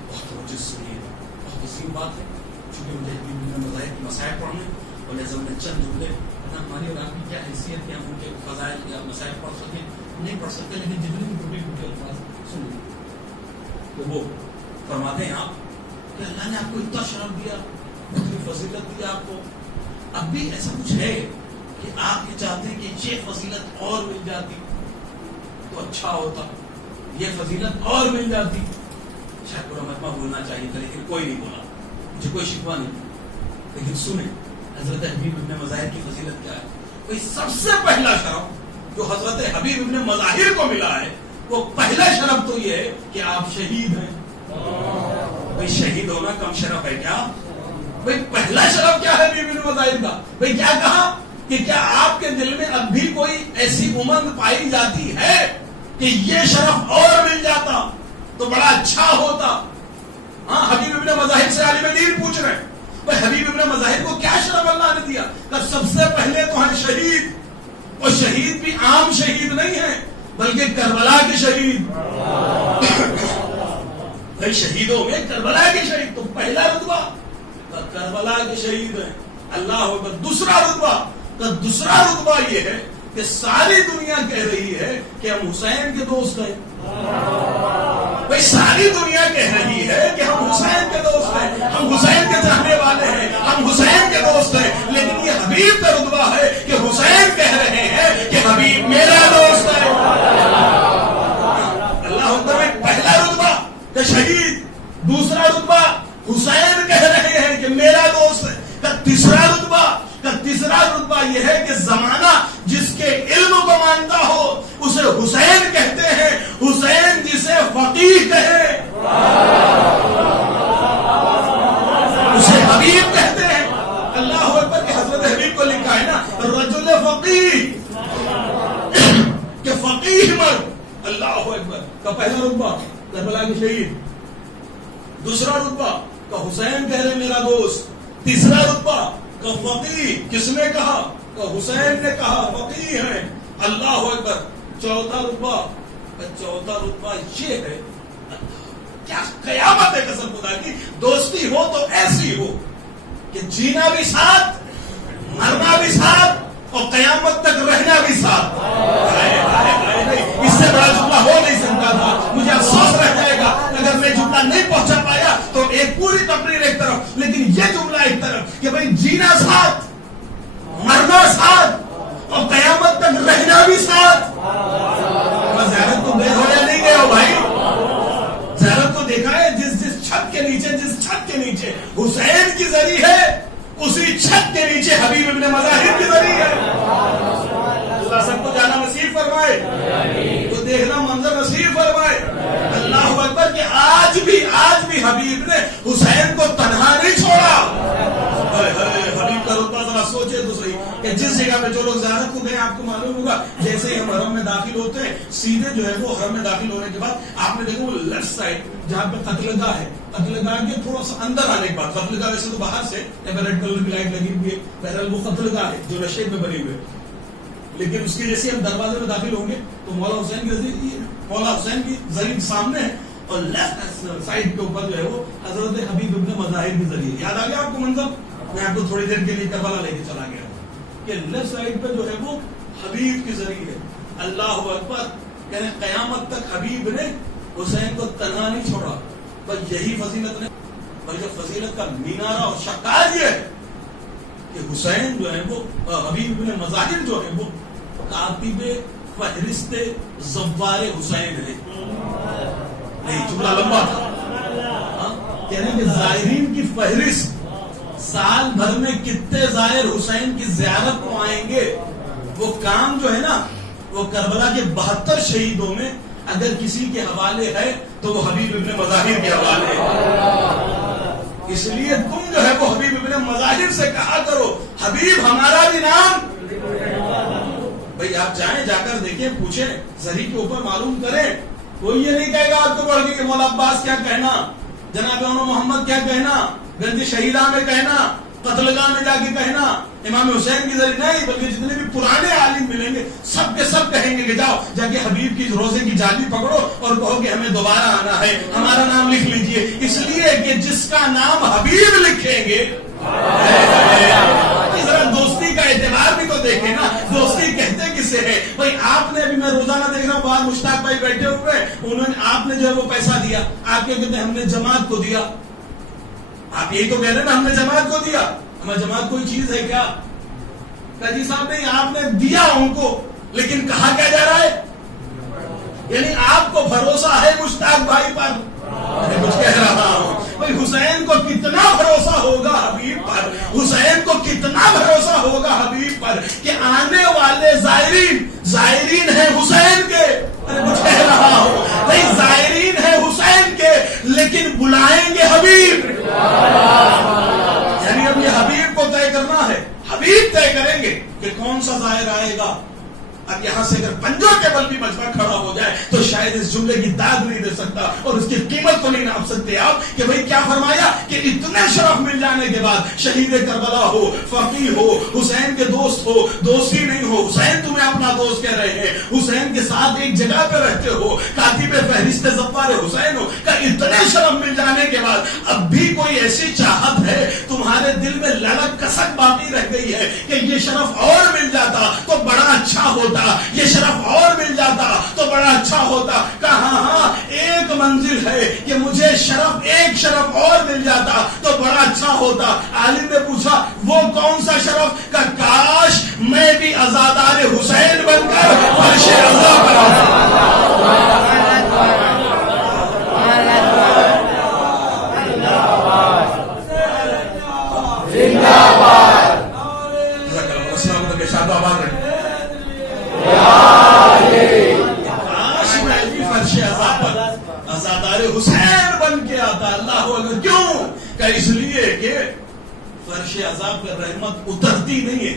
بہت توجہ سنیے، بہت عظیم بات ہے، چونکہ مجھے مذاہب کی مسائل پڑھنے اور لہٰذا میں چند جملے ہماری اور آپ کی کیا حیثیت ہے، ہم ان کے فضائل یا مسائل پڑھ سکیں نہیں پڑھ سکتے، لیکن جتنے بھی ٹوٹے ٹوٹے الفاظ سن لیں تو وہ فرماتے ہیں آپ کہ اللہ نے آپ کو اتنا شرف دیا، اتنی فضیلت دی آپ کو، اب بھی ایسا کچھ ہے کہ آپ یہ چاہتے ہیں کہ یہ فضیلت اور مل جاتی تو اچھا ہوتا، یہ فضیلت اور مل جاتی؟ شاید پورا مجمع بولنا چاہیے تھا لیکن کوئی نہیں بولا، مجھے کوئی شکوہ نہیں، لیکن سنیں حضرت حبیب ابن مظاہر کی فضیلت کیا ہے۔ کوئی سب سے پہلا شرف جو حضرت حبیب ابن مظاہر کو ملا ہے وہ پہلا شرف تو یہ ہے کہ آپ شہید ہیں۔ بھئی شہید ہونا کم شرف ہے کیا؟ بھئی پہلا شرف کیا ہے حبیب ابن مظاہر کا؟ بھئی کیا کہا کہ کیا آپ کے دل میں اب بھی کوئی ایسی امنگ پائی جاتی ہے کہ یہ شرف اور مل جاتا تو بڑا اچھا ہوتا؟ ہاں، حبیب ابن مظاہر سے عالم دین پوچھ رہے ہیں بھئی حبیب ابن مظاہر کو کیا شرف اللہ نے دیا؟ کہ سب سے پہلے تو ہیں شہید، اور شہید بھی عام شہید نہیں ہے بلکہ کربلا کے شہید۔ بھئی شہیدوں میں کربلا کے شہید تو پہلا رتبہ کربلا کے شہید ہیں، اللہ اکبر۔ دوسرا رتبہ یہ ہے کہ ساری دنیا کہہ رہی ہے کہ ہم حسین کے دوست ہیں۔ بھئی ساری دنیا کہہ رہی ہے کہ ہم حسین کے دوست ہیں، ہم حسین کے چاہنے والے ہیں، ہم حسین کے دوست ہیں، لیکن یہ حبیب کا رتبہ ہے کہ حسین کہہ رہے ہیں کہ حبیب میرا دوست ہے۔ اللہ اکبر۔ میں پہلا رتبہ کہ شہید، دوسرا رتبہ حسین کہہ رہے ہیں کہ میرا دوست ہے، تیسرا رتبہ یہ ہے کہ زمانہ جس کے علم کو مانتا ہو اسے حسین کہتے ہیں، حسین جسے فقیہ کہے اسے حبیب کہتے ہیں۔ اللہ اکبر کہ حضرت حبیب کو لکھا ہے نا رجل فقیہ، کہ فقیہ مرد۔ اللہ اکبر کا پہلا رتبہ کربلا کے شہید، دوسرا رتبہ کا حسین کہہ رہے میرا دوست، تیسرا رتبہ کا فقیہ، کس نے کہا؟ کہ حسین نے کہا فقیہ ہیں۔ اللہ اکبر۔ چوتھا رتبہ یہ ہے، کیا قیامت ہے قسم خدا کی، دوستی ہو تو ایسی ہو کہ جینا بھی ساتھ، مرنا بھی ساتھ، اور قیامت تک رہنا بھی ساتھ۔ اس سے بڑا جملہ ہو نہیں سکتا تھا۔ مجھے افسوس رہ جائے گا اگر میں جملہ نہیں پہنچا پایا تو ایک پوری تقریر ایک طرف، لیکن یہ جملہ ایک طرف کہ بھئی جینا ساتھ، مرنا ساتھ، اور قیامت تک رہنا بھی ساتھ۔ زیارت کو گئے ہو یا نہیں گئے ہو بھائی؟ زیارت کو دیکھا ہے جس چھت کے نیچے حسین کی زری ہے، اسی چھت کے نیچے حبیب ابن مظاہر کی زری ہے۔ اللہ سب کو جانا نصیب فرمائے، تو دیکھنا منظر نصیب فرمائے۔ اللہ اکبر کہ آج بھی حبیب نے حسین کو تنہا نہیں چھوڑا۔ حبیب کا رتبہ ذرا سوچے تو صحیح کہ جس جگہ پہ جو لوگ زیارت کو گئے آپ کو معلوم ہوگا، جیسے ہی ہم حرم میں داخل ہوتے ہیں سیدھے جو ہے وہ حرم میں داخل ہونے کے بعد آپ نے دیکھا وہ لیفٹ سائڈ جہاں پہ قتلگاہ ہے، قتلگاہ کے تھوڑا سا اندر آنے کے بعد، قتلگاہ ویسے تو باہر سے ریڈ کلر کی لائٹ لگی ہوئی ہے، بہرحال وہ قتلگاہ ہے جو نشے میں بنی ہوئے، لیکن اس کی جیسے ہم دروازے میں داخل ہوں گے تو مولا حسین کی زری سامنے ہے، اور لیفٹ سائڈ کے اوپر جو ہے وہ حضرت حبیب ابن مظاہر کے ذریعے۔ یاد آ گیا آپ کو منظر؟ میں آپ کو تھوڑی دیر کے لیے کربلا لے کے چلا گیا کہ لیفٹ سائڈ پہ جو ہے وہ حبیب کی ذریعے ہے۔ اللہ اکبر۔ یعنی قیامت تک حبیب نے حسین کو تنہا نہیں چھوڑا، بس یہی فضیلت نہیں بلکہ فضیلت کا مینارہ اور شکار یہ ہے کہ حسین جو ہے وہ حبیب ابن مظاہر جو ہے وہ کاتب فہرست زوار حسین ہے۔ نہیں جملہ لمبا تھا، کہنے کہ زائرین کی فہرست، سال بھر میں کتنے زائر حسین کی زیارت کو آئیں گے، وہ کام جو ہے نا وہ کربلا کے 72 شہیدوں میں اگر کسی کے حوالے ہے تو وہ حبیب ابن مظاہر کے حوالے ہے۔ اس لیے تم جو ہے وہ حبیب ابن مظاہر سے کہا کرو حبیب ہمارا بھی نام۔ بھئی آپ جائیں، جا کر دیکھیں، پوچھیں، زری کے اوپر معلوم کریں کوئی یہ نہیں کہے گا آپ کو پڑھ کے کہ مولا عباس کیا کہنا، جناب انو محمد کیا کہنا، گنج شہیدہ میں کہنا، قتل گاہ میں جا کے کہنا، امام حسین کی ذریعے نہیں، بلکہ جتنے بھی پرانے عالم ملیں گے سب کے سب کہیں گے کہ جاؤ جا کے حبیب کی روزے کی جالی پکڑو اور کہو کہ ہمیں دوبارہ آنا ہے، ہمارا نام لکھ لیجئے، اس لیے کہ جس کا نام حبیب لکھیں گے ذرا دوستی کا اعتبار بھی تو دیکھیں نا، دوستی کہتے کسے ہے بھائی؟ آپ نے ابھی میں روزانہ دیکھ رہا ہوں باہر مشتاق بھائی بیٹھے ہوئے، انہوں نے آپ نے جو ہے وہ پیسہ دیا، آپ کیا کہتے ہیں ہم نے جماعت کو دیا، آپ یہی تو کہہ رہے ہیں نا ہم نے جماعت کو دیا، ہمیں جماعت کوئی چیز ہے کیا؟ قاضی صاحب نہیں، آپ نے دیا ان کو، لیکن کہا کیا جا رہا ہے؟ یعنی آپ کو بھروسہ ہے مشتاق بھائی پر؟ میں کچھ کہہ رہا ہوں بھائی حسین کو کتنا بھروسہ ہوگا حبیب پر، حسین کو کتنا بھروسہ ہوگا حبیب پر کہ آنے والے زائرین ہیں حسین کے، میں کچھ کہہ رہا ہوں بھائی زائرین ہیں حسین کے لیکن بلائیں گے حبیب، یعنی اب یہ حبیب کو طے کرنا ہے، حبیب طے کریں گے کہ کون سا زائر آئے گا۔ اب یہاں سے اگر پنجوں کے بل بھی مجمع کھڑا ہو جائے تو شاید اس جملے کی داد نہیں دے سکتا اور اس کی قیمت کو نہیں ناپ سکتے آپ کہ بھئی کیا فرمایا کہ اتنے شرف مل جانے کے بعد شہید کربلا ہو، فقیہ ہو، حسین کے دوست ہو، دوستی نہیں ہو، حسین تمہیں اپنا دوست کہہ رہے ہیں، حسین کے ساتھ ایک جگہ پہ رہتے ہو، کاتب فہرست زوار حسین ہو، کہ اتنے شرف مل جانے کے بعد اب بھی کوئی ایسی چاہت ہے تمہارے دل میں للک کسک باقی رہ گئی ہے کہ یہ شرف اور مل جاتا تو بڑا اچھا ہوتا، یہ شرف اور مل جاتا تو بڑا اچھا ہوتا۔ کہا ہاں ایک منزل ہے کہ مجھے ایک شرف اور مل جاتا تو بڑا اچھا ہوتا۔ عالم نے پوچھا وہ کون سا شرف؟ کہ کاش میں بھی عزادار حسین بن کر فرش عزا پر حسین بن کے آتا۔ اللہ اکبر، کیوں؟ کہ اس لیے کہ فرش عذاب پر رحمت اترتی نہیں ہے۔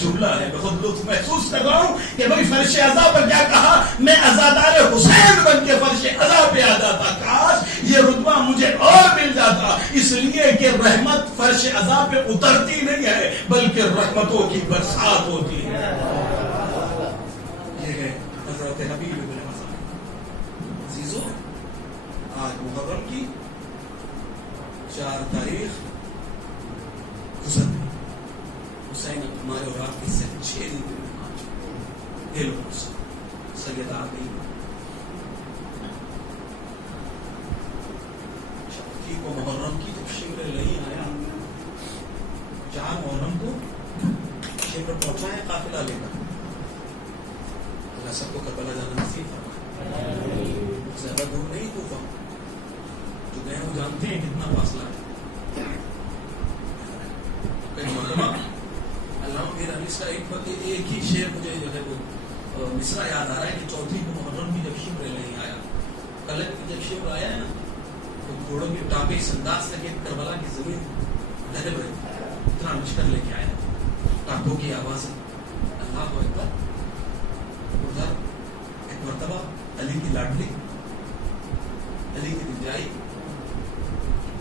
جملہ ہے بہت لطف محسوس کر رہا ہوں کہ بھائی فرش عذاب پر کیا کہا؟ میں عزادار حسین بن کے فرش عذاب پہ آ جاتا، کاش یہ رتبہ مجھے اور مل جاتا، اس لیے کہ رحمت فرش عذاب پہ اترتی نہیں ہے بلکہ رحمتوں کی برسات ہوتی ہے۔ یہ ہے حضرت حبیب بن حسن۔ عزیزو، آج محرم کی 4 تاریخ گزر گئی، حسین ہمارے اور آپ کی صرف 6 دن میں آج دل سید آ گئی۔ چوتھی کو محرم کی جب شمر نہیں آیا، 4 محرم کو شمر پہنچا ہے قافلہ لے کر۔ اللہ سب کو کربلا جانا نصیب فرمائے، زیادہ دور نہیں کوفہ، جو گئے وہ جانتے ہیں کتنا فاصلہ ہے۔ اللہ پھر اس کا ایک ہی شعر مجھے جو ہے وہ مصرع یاد آ رہا ہے کہ چوتھی کو محرم کی جب شمر نہیں آیا، کلک کی جب شمر آیا ہے نا تو گھوڑوں کے ٹانپے اس انداز سے کہ کربلا کی زمین دھڑک رہی، اتنا لشکر لے کے آیا، ٹانپوں کی آوازیں، اللہ اکبر۔ ادھر ایک مرتبہ علی کی لاڈلی، علی کی دلجائی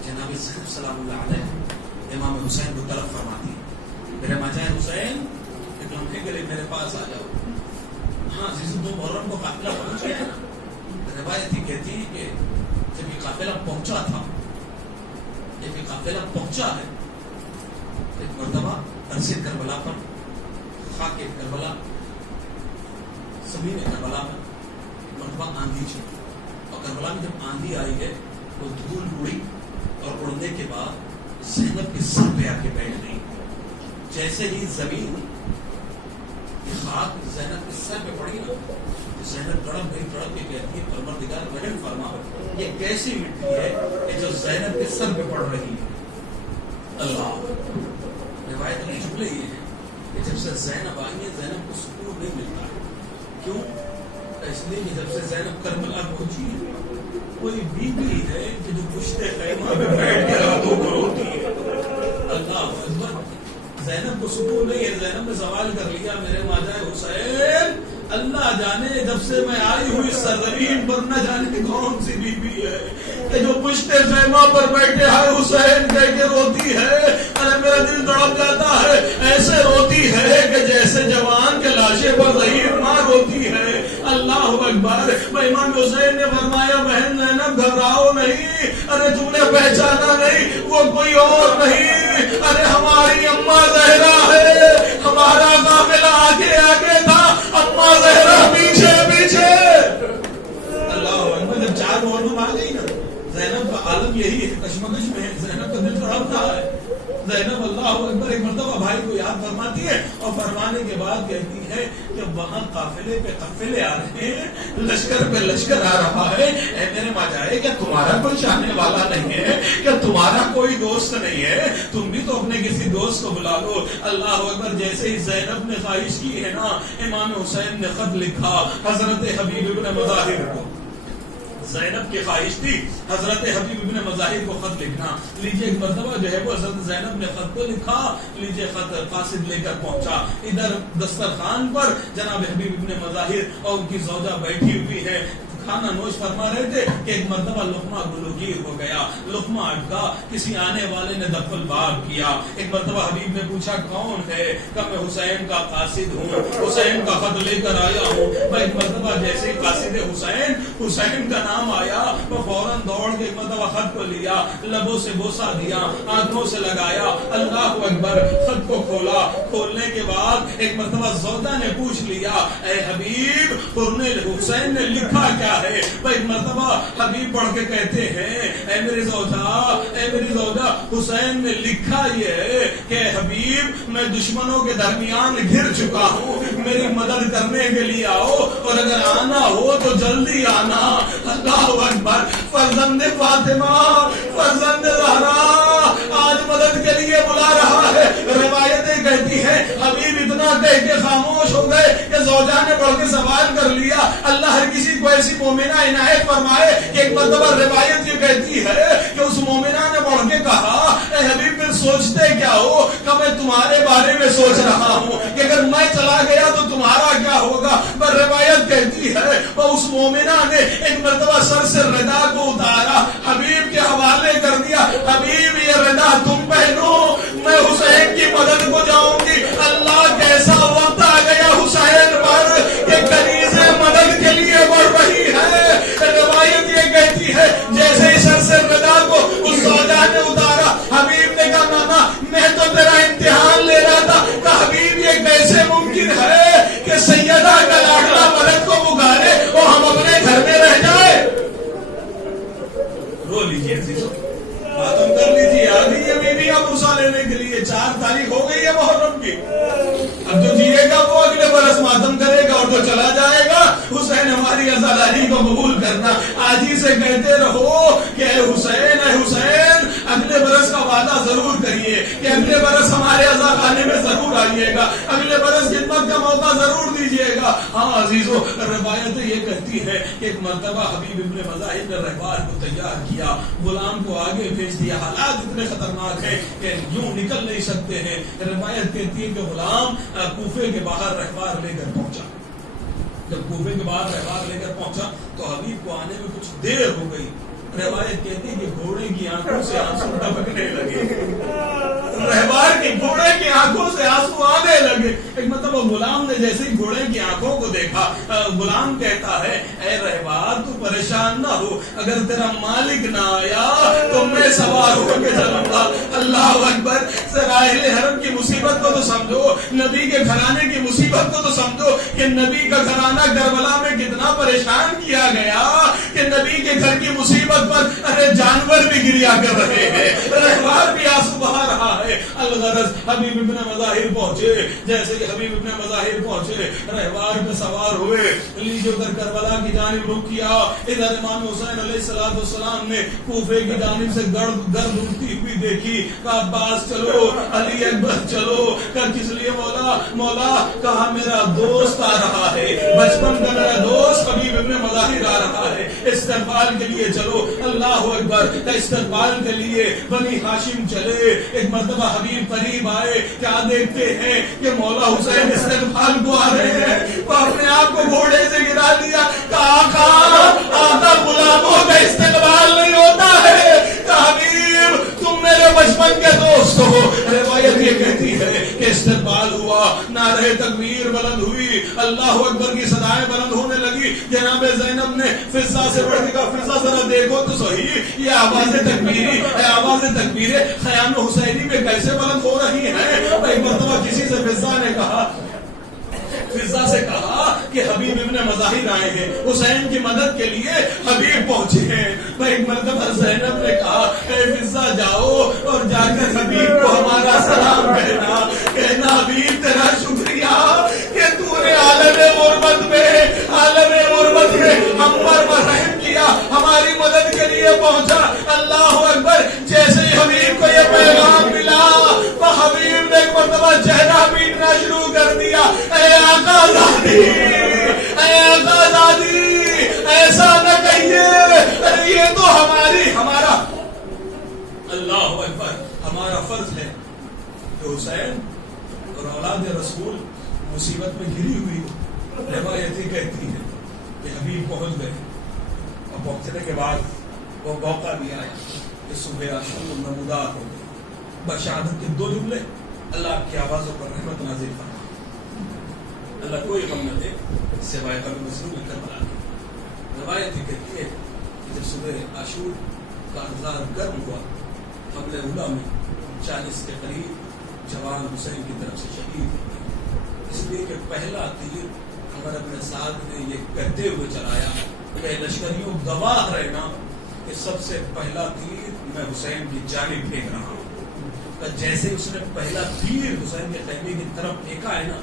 جناب زینب سلام اللہ علیہ امام حسین کو طلب فرماتی، میرے ماجائے حسین ایک لمحے کے لیے میرے پاس آ جاؤ۔ ہاں عزیزو، 2 محرم کو قافلہ پہنچ گیا نا۔ روایت ہی کہتی ہے کہ جب یہ قافلہ پہنچا تھا، جب یہ قافلہ پہنچا ہے، ایک مرتبہ عرصے کربلا پر، خاک کربلا، زمین کربلا پر مرتبہ آندھی چلی، اور کربلا میں جب آندھی آئی ہے وہ دھول اڑی اور اڑنے کے بعد زینب کے سر پہ آ کے بیٹھ گئی۔ جیسے ہی زمین یہ خاک زینب کے سر پہ پڑی نا، زینب تڑپ گئی، تڑپ کے کہتی ہے پروردگار رحم فرما، یہ کیسی مٹی ہے کہ جو زینب کے سر پہ پڑ رہی ہے۔ اللہ، روایت میں جملے یہ ہے کہ جب سے زینب آئی ہے زینب کو سکون نہیں ملتا ہے۔ کیوں؟ اس لیے کہ جب سے زینب کربلا پہنچی ہے کوئی بیوی ہے کہ جو پشتے خیمہ میں بیٹھ کے راتوں کو روتی ہے۔ اللہ اکبر، زینب کو سکون نہیں ہے، زینب نے سوال کر لیا میرے ماجائے حسین اللہ جانے جب سے میں آئی ہوئی سرزمین پر نہ جانے کون سی بیوی ہے کہ جو پشت خیمہ پر بیٹھے ہے حسین کہہ کے روتی ہے. ارے میرا دل تڑپ جاتا ہے. ایسے روتی ہے کہ جیسے جوان کے لاشے پر ضعیف ماں روتی ہے. اللہ اکبر. امام حسین نے فرمایا بہن زینب گھبراؤ نہیں. ارے تم نے پہچانا نہیں, وہ کوئی اور نہیں, ارے ہماری اماں زہرا ہے. ہمارا قافلہ آگے آگے تھا, اماں زہرا پیچھے پیچھے. اللہ اکبر. جب چار معلوم آ گئی نا, زینب کا عالم یہی ہے, کشمکش میں ہے, زینب کا دل تڑپتا ہے. زینب اللہ اکبر ایک مرتبہ بھائی کو یاد فرماتی ہے اور فرمانے کے بعد کہتی ہے کہ وہاں قافلے پہ قافلے آ رہے ہیں, لشکر پہ لشکر آ رہا ہے. اے میرے ماں جائے, کیا تمہارا کوئی چاہنے والا نہیں ہے؟ کیا تمہارا کوئی دوست نہیں ہے؟ تم بھی تو اپنے کسی دوست کو بلا لو. اللہ اکبر. جیسے ہی زینب نے خواہش کی ہے نا, امام حسین نے خط لکھا حضرت حبیب ابن مظاہر کو. زینب کی خواہش تھی حضرت حبیب ابن مظاہر کو خط لکھنا. لیجئے ایک مرتبہ جو ہے وہ حضرت زینب نے خط کو لکھا. لیجئے خط قاصد لے کر پہنچا. ادھر دسترخوان پر جناب حبیب ابن مظاہر اور ان کی زوجہ بیٹھی ہوئی ہے, کھانا نوش فرما رہے تھے کہ ایک مرتبہ لقمہ گلوگیر ہو گیا, لقمہ اٹکا, کسی آنے والے نے دفل باب کیا. ایک مرتبہ حبیب نے پوچھا کون ہے؟ کہ میں حسین کا قاصد ہوں, حسین کا خط لے کر آیا ہوں. میں ایک مرتبہ جیسے قاصد حسین, حسین کا نام آیا, وہ فوراً دوڑ کے ایک مرتبہ خط کو لیا, لبوں سے بوسا دیا, آنکھوں سے لگایا. اللہ اکبر. خط کو کھولا. کھولنے کے بعد ایک مرتبہ زوجہ نے پوچھ لیا, اے حبیب حسین نے لکھا کیا ہے؟ ایک مرتبہ حبیب پڑھ کے کہتے ہیں, اے میری زوجہ حسین نے لکھا یہ کہ حبیب میں دشمنوں کے درمیان گھر چکا ہوں, میری مدد کرنے کے لیے آؤ, اور اگر آنا ہو تو جلدی آنا. اللہ اکبر. فرزند فاطمہ, فرزند زہرا آج مدد کے لیے بلا رہا ہے. روایتیں کہتی ہیں حبیب اتنا کہہ کے خاموش ہو گئے کہ زوجہ نے پڑھ کے سوال کر لیا. اللہ ہر کسی کو ایسی مومنہ عنایت فرمائے کہ ایک مرتبہ روایت یہ کہتی ہے کہ اس مومنہ نے پڑھ کے کہا, اے حبیب پھر سوچتے کیا ہو؟ کہ میں تمہارے بارے میں سوچ رہا ہوں کہ اگر میں چلا گیا تو تمہارا کیا ہوگا. پر روایت کہتی ہے وہ اس مومنہ نے ایک مرتبہ سر سے ردا کو اتارا, حبیب کے حوالے کر دیا. حبیب یہ ردا تم پہنو, میں حسین کی مدد کو جاؤں گی. اللہ کیسا وقت آ گیا حسین پر کہ کنیزیں مدد کے لیے بڑھ رہی ہے. روایت یہ کہتی ہے جیسے ہی سر سے ردا کو اس زوجہ نے اتارا, حبیب نے کہا نانا میں تو تیرا امتحان لے رہا تھا. کہ حبیب یہ کیسے ممکن ہے کہ سیدہ کا لاڈلا مدد کو پکارے اور ہم اپنے گھر میں رہ جائے. رو لیجیے عزیزو, ماتم کر لیجیے. آ گئی ہے بیوی اب عرصہ لینے کے لیے, 4 تاریخ ہو گئی ہے محرم کی. اب جو جیے گا وہ اگلے برس ماتم کرے گا, اور جو چلا جائے گا حسین ہماری عزاداری کو قبول کرنا. آج ہی سے کہتے رہو کہ اے حسین اگلے برس کا وعدہ ضرور کریے کہ اگلے برس ہمارے عزا خانے میں ضرور آئیے گا, اگلے برس خدمت کا موقع ضرور دیجیے گا. ہاں عزیزو, روایت یہ کہتی ہے کہ ایک مرتبہ حبیب ابن مظاہر نے رہبار کو تیار کیا, غلام کو آگے بھیج دیا. حالات اتنے خطرناک ہیں کہ یوں نکل نہیں سکتے ہیں. روایت کہتی ہے کہ غلام کوفے کے باہر رہبار لے کر پہنچا. جب کوفے کے باہر رہبار لے کر پہنچا تو حبیب کو آنے میں کچھ دیر ہو گئی. روایت کہتی ہے کہ گھوڑے کی آنکھوں سے آنسو ٹپکنے لگے, رہبار کی گھوڑے کی آنکھوں سے آنسو آنے لگے. ایک مطلب غلام نے جیسے ہی گھوڑے کی آنکھوں کو دیکھا, غلام کہتا ہے اے رہبار تو پریشان نہ ہو, اگر تیرا مالک نہ آیا تو میں سوار ہو کے چلوں گا. اللہ اکبر. سرائل حرم کی مصیبت کو تو سمجھو, نبی کے گھرانے کی مصیبت کو تو سمجھو کہ نبی کا گھرانہ کربلا میں کتنا پریشان کیا گیا کہ نبی کے گھر کی مصیبت پر ارے جانور بھی گریا کر رہے ہیں, رہبار بھی آنسو بہا رہا ہے. الغرض حبیب ابن مظاہر پہنچے. جیسے ہی حبیب ابن مظاہر پہنچے, رہبار پہ سوار ہوئے, لیجو ادھر کربلا کی جانب رخ کیا. ادھر امام حسین علیہ السلام نے کوفے کی جانب سے گرد اٹھتی ہوئی دیکھی. کہا عباس چلو, علی اکبر چلو. کہا کس لیے مولا؟ کہا میرا دوست آ رہا ہے, بچپن کا میرا دوست حبیب ابن مظاہر آ رہا ہے, استقبال کے لیے چلو. اللہ اکبر. استقبال کے لیے بنی ہاشم چلے. ایک مرتبہ حبیب قریب آئے کیا دیکھتے ہیں کہ مولا حسین استقبال کو آ رہے ہیں، وہ اپنے آپ کو گھوڑے سے گرا دیا، کہا آقا غلاموں کا استقبال نہیں ہوتا ہے، حبیب تم میرے بچپن کے دوست ہو۔ روایت یہ کہتی ہے کہ استقبال ہوا، نعرہ تکبیر بلند ہوئی، اللہ اکبر کی صدائیں بلند ہونے لگی۔ جناب زینب نے فضا سے پڑھ کے کہا فضا ذرا دیکھو تو صحیح یہ آواز تکبیری آواز تکبیر خیام حسینی میں کیسے بلند ہو رہی ہے۔ ایک مرتبہ کسی سے فضا سے کہا کہ حبیب ابن مظاہر آئے ہیں، حسین کی مدد کے لیے حبیب پہنچے ہیں۔ ایک مرتبہ زینب نے کہا اے فضا جاؤ اور جا کر حبیب کو ہمارا سلام کہنا حبیب تیرا شکریہ کہ تو نے عالم غربت میں ہم پر رحم کیا، ہماری مدد کے لیے پہنچا۔ اللہ اکبر، جیسے ہی حبیب کو یہ پیغام ملا تو حبیب نے ایک مرتبہ چہرہ پیٹنا شروع کر دیا۔ اے آقا زادی، اے آقا زادی، ایسا نہ کہیے، ارے یہ تو ہمارا اللہ اکبر ہمارا فرض ہے کہ حسین اور اولاد رسول مصیبت میں گری ہوئی ہو۔ روایتیں کہتی ہیں کہ حبیب پہنچ گئے اور پہنچنے کے بعد وہ موقع بھی آیا کہ صبح عاشور نمودار ہو گئی۔ بشہادت کے دو جملے، اللہ کی آوازوں پر رحمت نازل فرما، اللہ کوئی غم نہ دے سوائے غم مسلم کربلا کی۔ روایت یہ کہتی ہے کہ جب صبح عاشور کا انتظار گرم ہوا، حملے اولا میں 40 کے قریب جوان حسین کی طرف سے شہید ہوئے، اس لیے کہ پہلا تیر عمر بن سعد نے یہ کہتے ہوئے چلایا کہ لشکریوں گواہ رہنا کہ سب سے پہلا تیر میں حسین کی جانب پھینک رہا ہوں۔ جیسے اس نے پہلا تیر حسین کے خیمے کی طرف پھینکا ہے نا،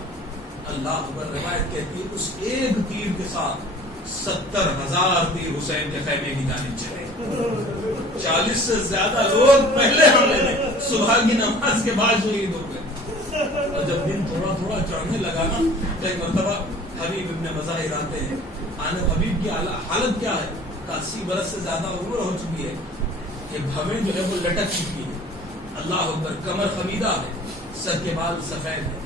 اللہ اکبر، روایت کہتی ہے اس ایک تیر کے ساتھ 70,000 تیر حسین کے خیمے کی جانب چلے۔ 40 سے زیادہ لوگ پہلے حملے میں صبح کی نماز کے بعد شہید ہو گئے۔ اور جب دن تھوڑا تھوڑا چڑھنے لگا نا تو ایک مرتبہ حبیب ابن مظاہر آتے ہیں۔ حبیب کی حالت کیا ہے کہ 80 برس سے زیادہ عمر ہو چکی ہے کہ بھویں جو ہے وہ لٹک چکی ہے، اللہ اکبر، کمر خمیدہ ہے، سر کے بال سفید ہے،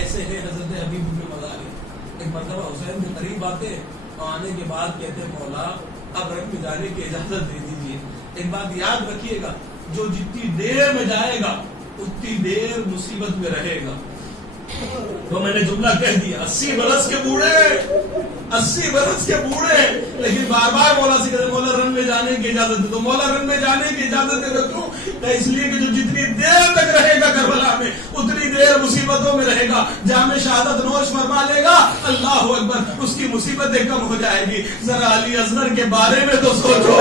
ایسے ہے حضرت حبیب ابن مظاہر۔ ایک مرتبہ حسین کے قریب آتے ہیں اور آنے کے بعد کہتے ہیں مولا اب رنگ میں جانے کی اجازت دے دیجیے۔ ایک بات یاد رکھیے گا، جو جتنی دیر میں جائے گا اتنی دیر مصیبت میں رہے گا۔ تو میں نے جملہ کہہ دیا، 80 برس کے بوڑھے لیکن بار بار مولا سے کہتے مولا رن میں جانے کی اجازت دے دو، مولا رن میں جانے کی اجازت دے دو۔ کیوں؟ اس لیے کہ جو جتنی دیر تک رہے گا کربلا میں اتنی دیر مصیبتوں میں رہے گا۔ جام شہادت نوش فرما لے گا، اللہ اکبر، اس کی مصیبتیں کم ہو جائے گی۔ ذرا علی اصغر کے بارے میں تو سوچو،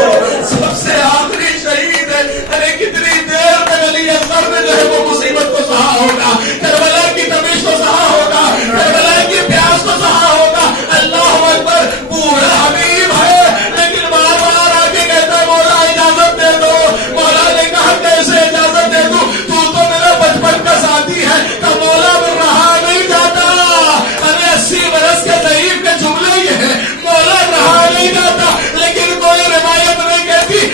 سب سے آخری شہید ہے، ارے کتنی دیر تک علی اصغر نے جو ہے وہ مصیبت کو سہا ہوگا، کربلا کی تپش کو سہا ہوگا، کربلا کی پیاس کو سہا ہوگا۔ اللہ اکبر، پورا حبیب ہے لیکن بار بار آگے کہتا ہے مولا اجازت دے دو۔ مولا نے کہا کیسے اجازت دے دوں، تو میرا بچپن کا ساتھی ہے، کہ مولا میں رہا نہیں جاتا۔ ارے 80 برس کے ضعیف کے جملے یہ ہے، مولا رہا نہیں جاتا، لیکن کوئی روایت نہیں کہتی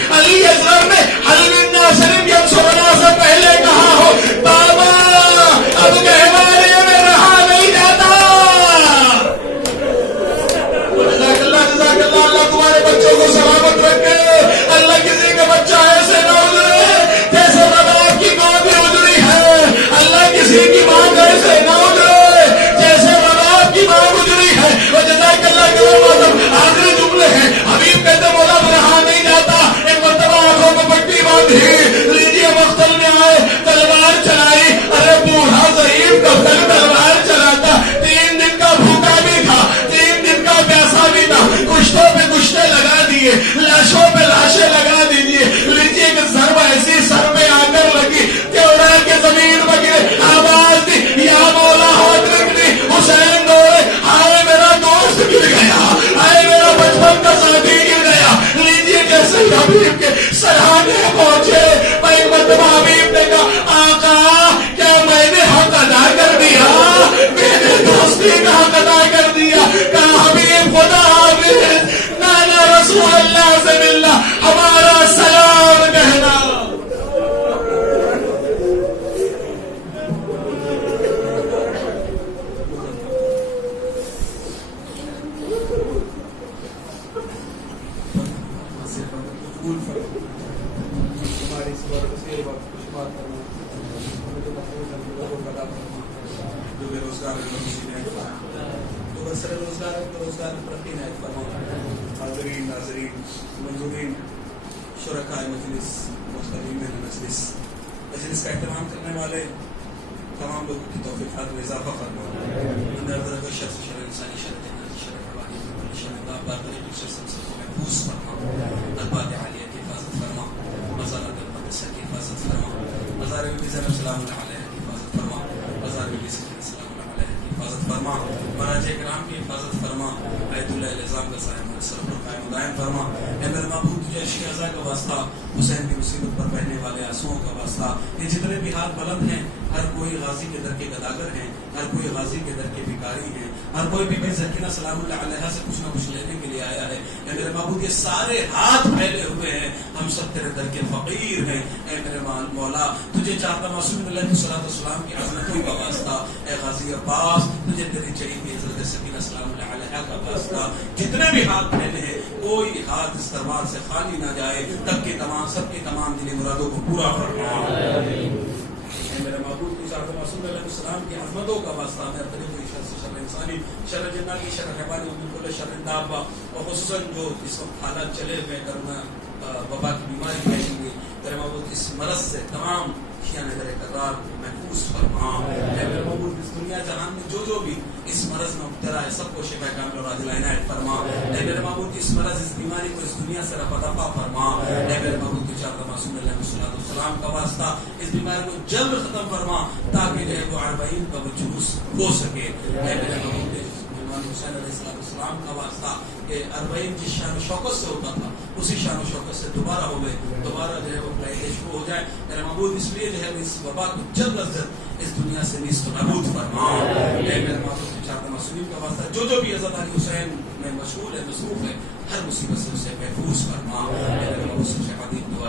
ہماری اس بار کسی وقت کچھ بات کرنا ہمیں تو مطلب پیدا کرنا جو بے روزگار ہے جو بسر روزگار ہے تو روزگار میں ترقی نائب فرما حاضرین ناظرین منظورین شرکائے مجلس مستقیم مجلس مجلس کا اہتمام کرنے والے تمام لوگوں کی توفیقات میں اضافہ فرما اندر درجہ شخص شر انسانی شر جناتی شر حوادی کل شر بابری شر سب کو محفوظ فرما البات عالیہ کی حفاظت فرما مزارات المقدسہ کی حفاظت فرما مزار النبی سلام اللہ علیہ کی حفاظت فرما مزار النبی سلام اللہ علیہ کی حفاظت فرما مراجع کرام کی حفاظت فرما عید اللہ الزام کا سایہ ہمارے سر پر قائم دائم فرما اے میرے محبوب تجھے عشق اعضاء کا واسطہ حسین کی مصیبت پر بہنے والے آنسوؤں کا واسطہ یہ جتنے بھی ہاتھ بلند ہیں ہر کوئی غازی کے در کے گداگر ہیں ہر کوئی غازی کے در کے بھکاری ہیں ہر کوئی بی بی زکینہ سلام اللہ علیہ سے کچھ نہ کچھ لینے کے لیے آیا ہے اے میرے محبوب یہ سارے ہاتھ پھیلے ہوئے ہیں ہم سب تیرے در کے فقیر ہیں اے میرے مولا تجھے چاہتا معصوم علیہ السلام کی عظمتوں کا واسطہ اے غازی عباس تجھے تیری چہی کی حضرت سکینہ سلام اللہ علیہ کا واسطہ جتنے بھی ہاتھ پھیلے ہیں کوئی ہاتھ اس دربار سے خالی نہ جائے تب کے تمام سب کے تمام دلی مرادوں کو پورا فرما میرے محبوب کی صاحب معصوم علیہ السلام کی عظمتوں کا واسطہ میں اپنے کوئی شر سے شر انسانی شر جناتی شر حیوانی ومن کل شر دابہ اور خصوصاً جو اس وقت حالات چلے ہوئے کرونا وبا کی بیماری پھیلی ہوئی میرے محبوب اس مرض سے تمام شیعہ نظر قرار کو محفوظ فرما میرے محبوب اس دنیا جہان میں جو بھی اس مرض میں مبتلا ہے سب کو شفا کامل اور عاجل عنایت فرما میرے محبوب اس مرض اس بیماری کو اس دنیا سے رفع دفع فرما میرے محبوب کی چاہتا معصوم علیہ السلام کا واسطہ اس بیماری کو جلد ختم فرما تاکہ جو ہے وہ 40 کا وہ جلوس ہو سکے میرے محبوب حسین علیہ السلام کا واسطہ کہ 40 جس شان و شوکت سے ہوتا تھا اسی شان و شوکت سے دوبارہ ہوئے دوبارہ جو ہے وہ پہلے شروع ہو جائے میرے محبوب اس لیے جو ہے اس وبا کو جلد از جلد اس دنیا سے نیست و نابود فرما میرے محبوب کی چاہتا معصوم کا واسطہ جو بھی عزت علی حسین میں مشغول ہے مصروف ہے ہر مصیبت سے اسے محفوظ فرما میرے محبوب سے حدیث دعا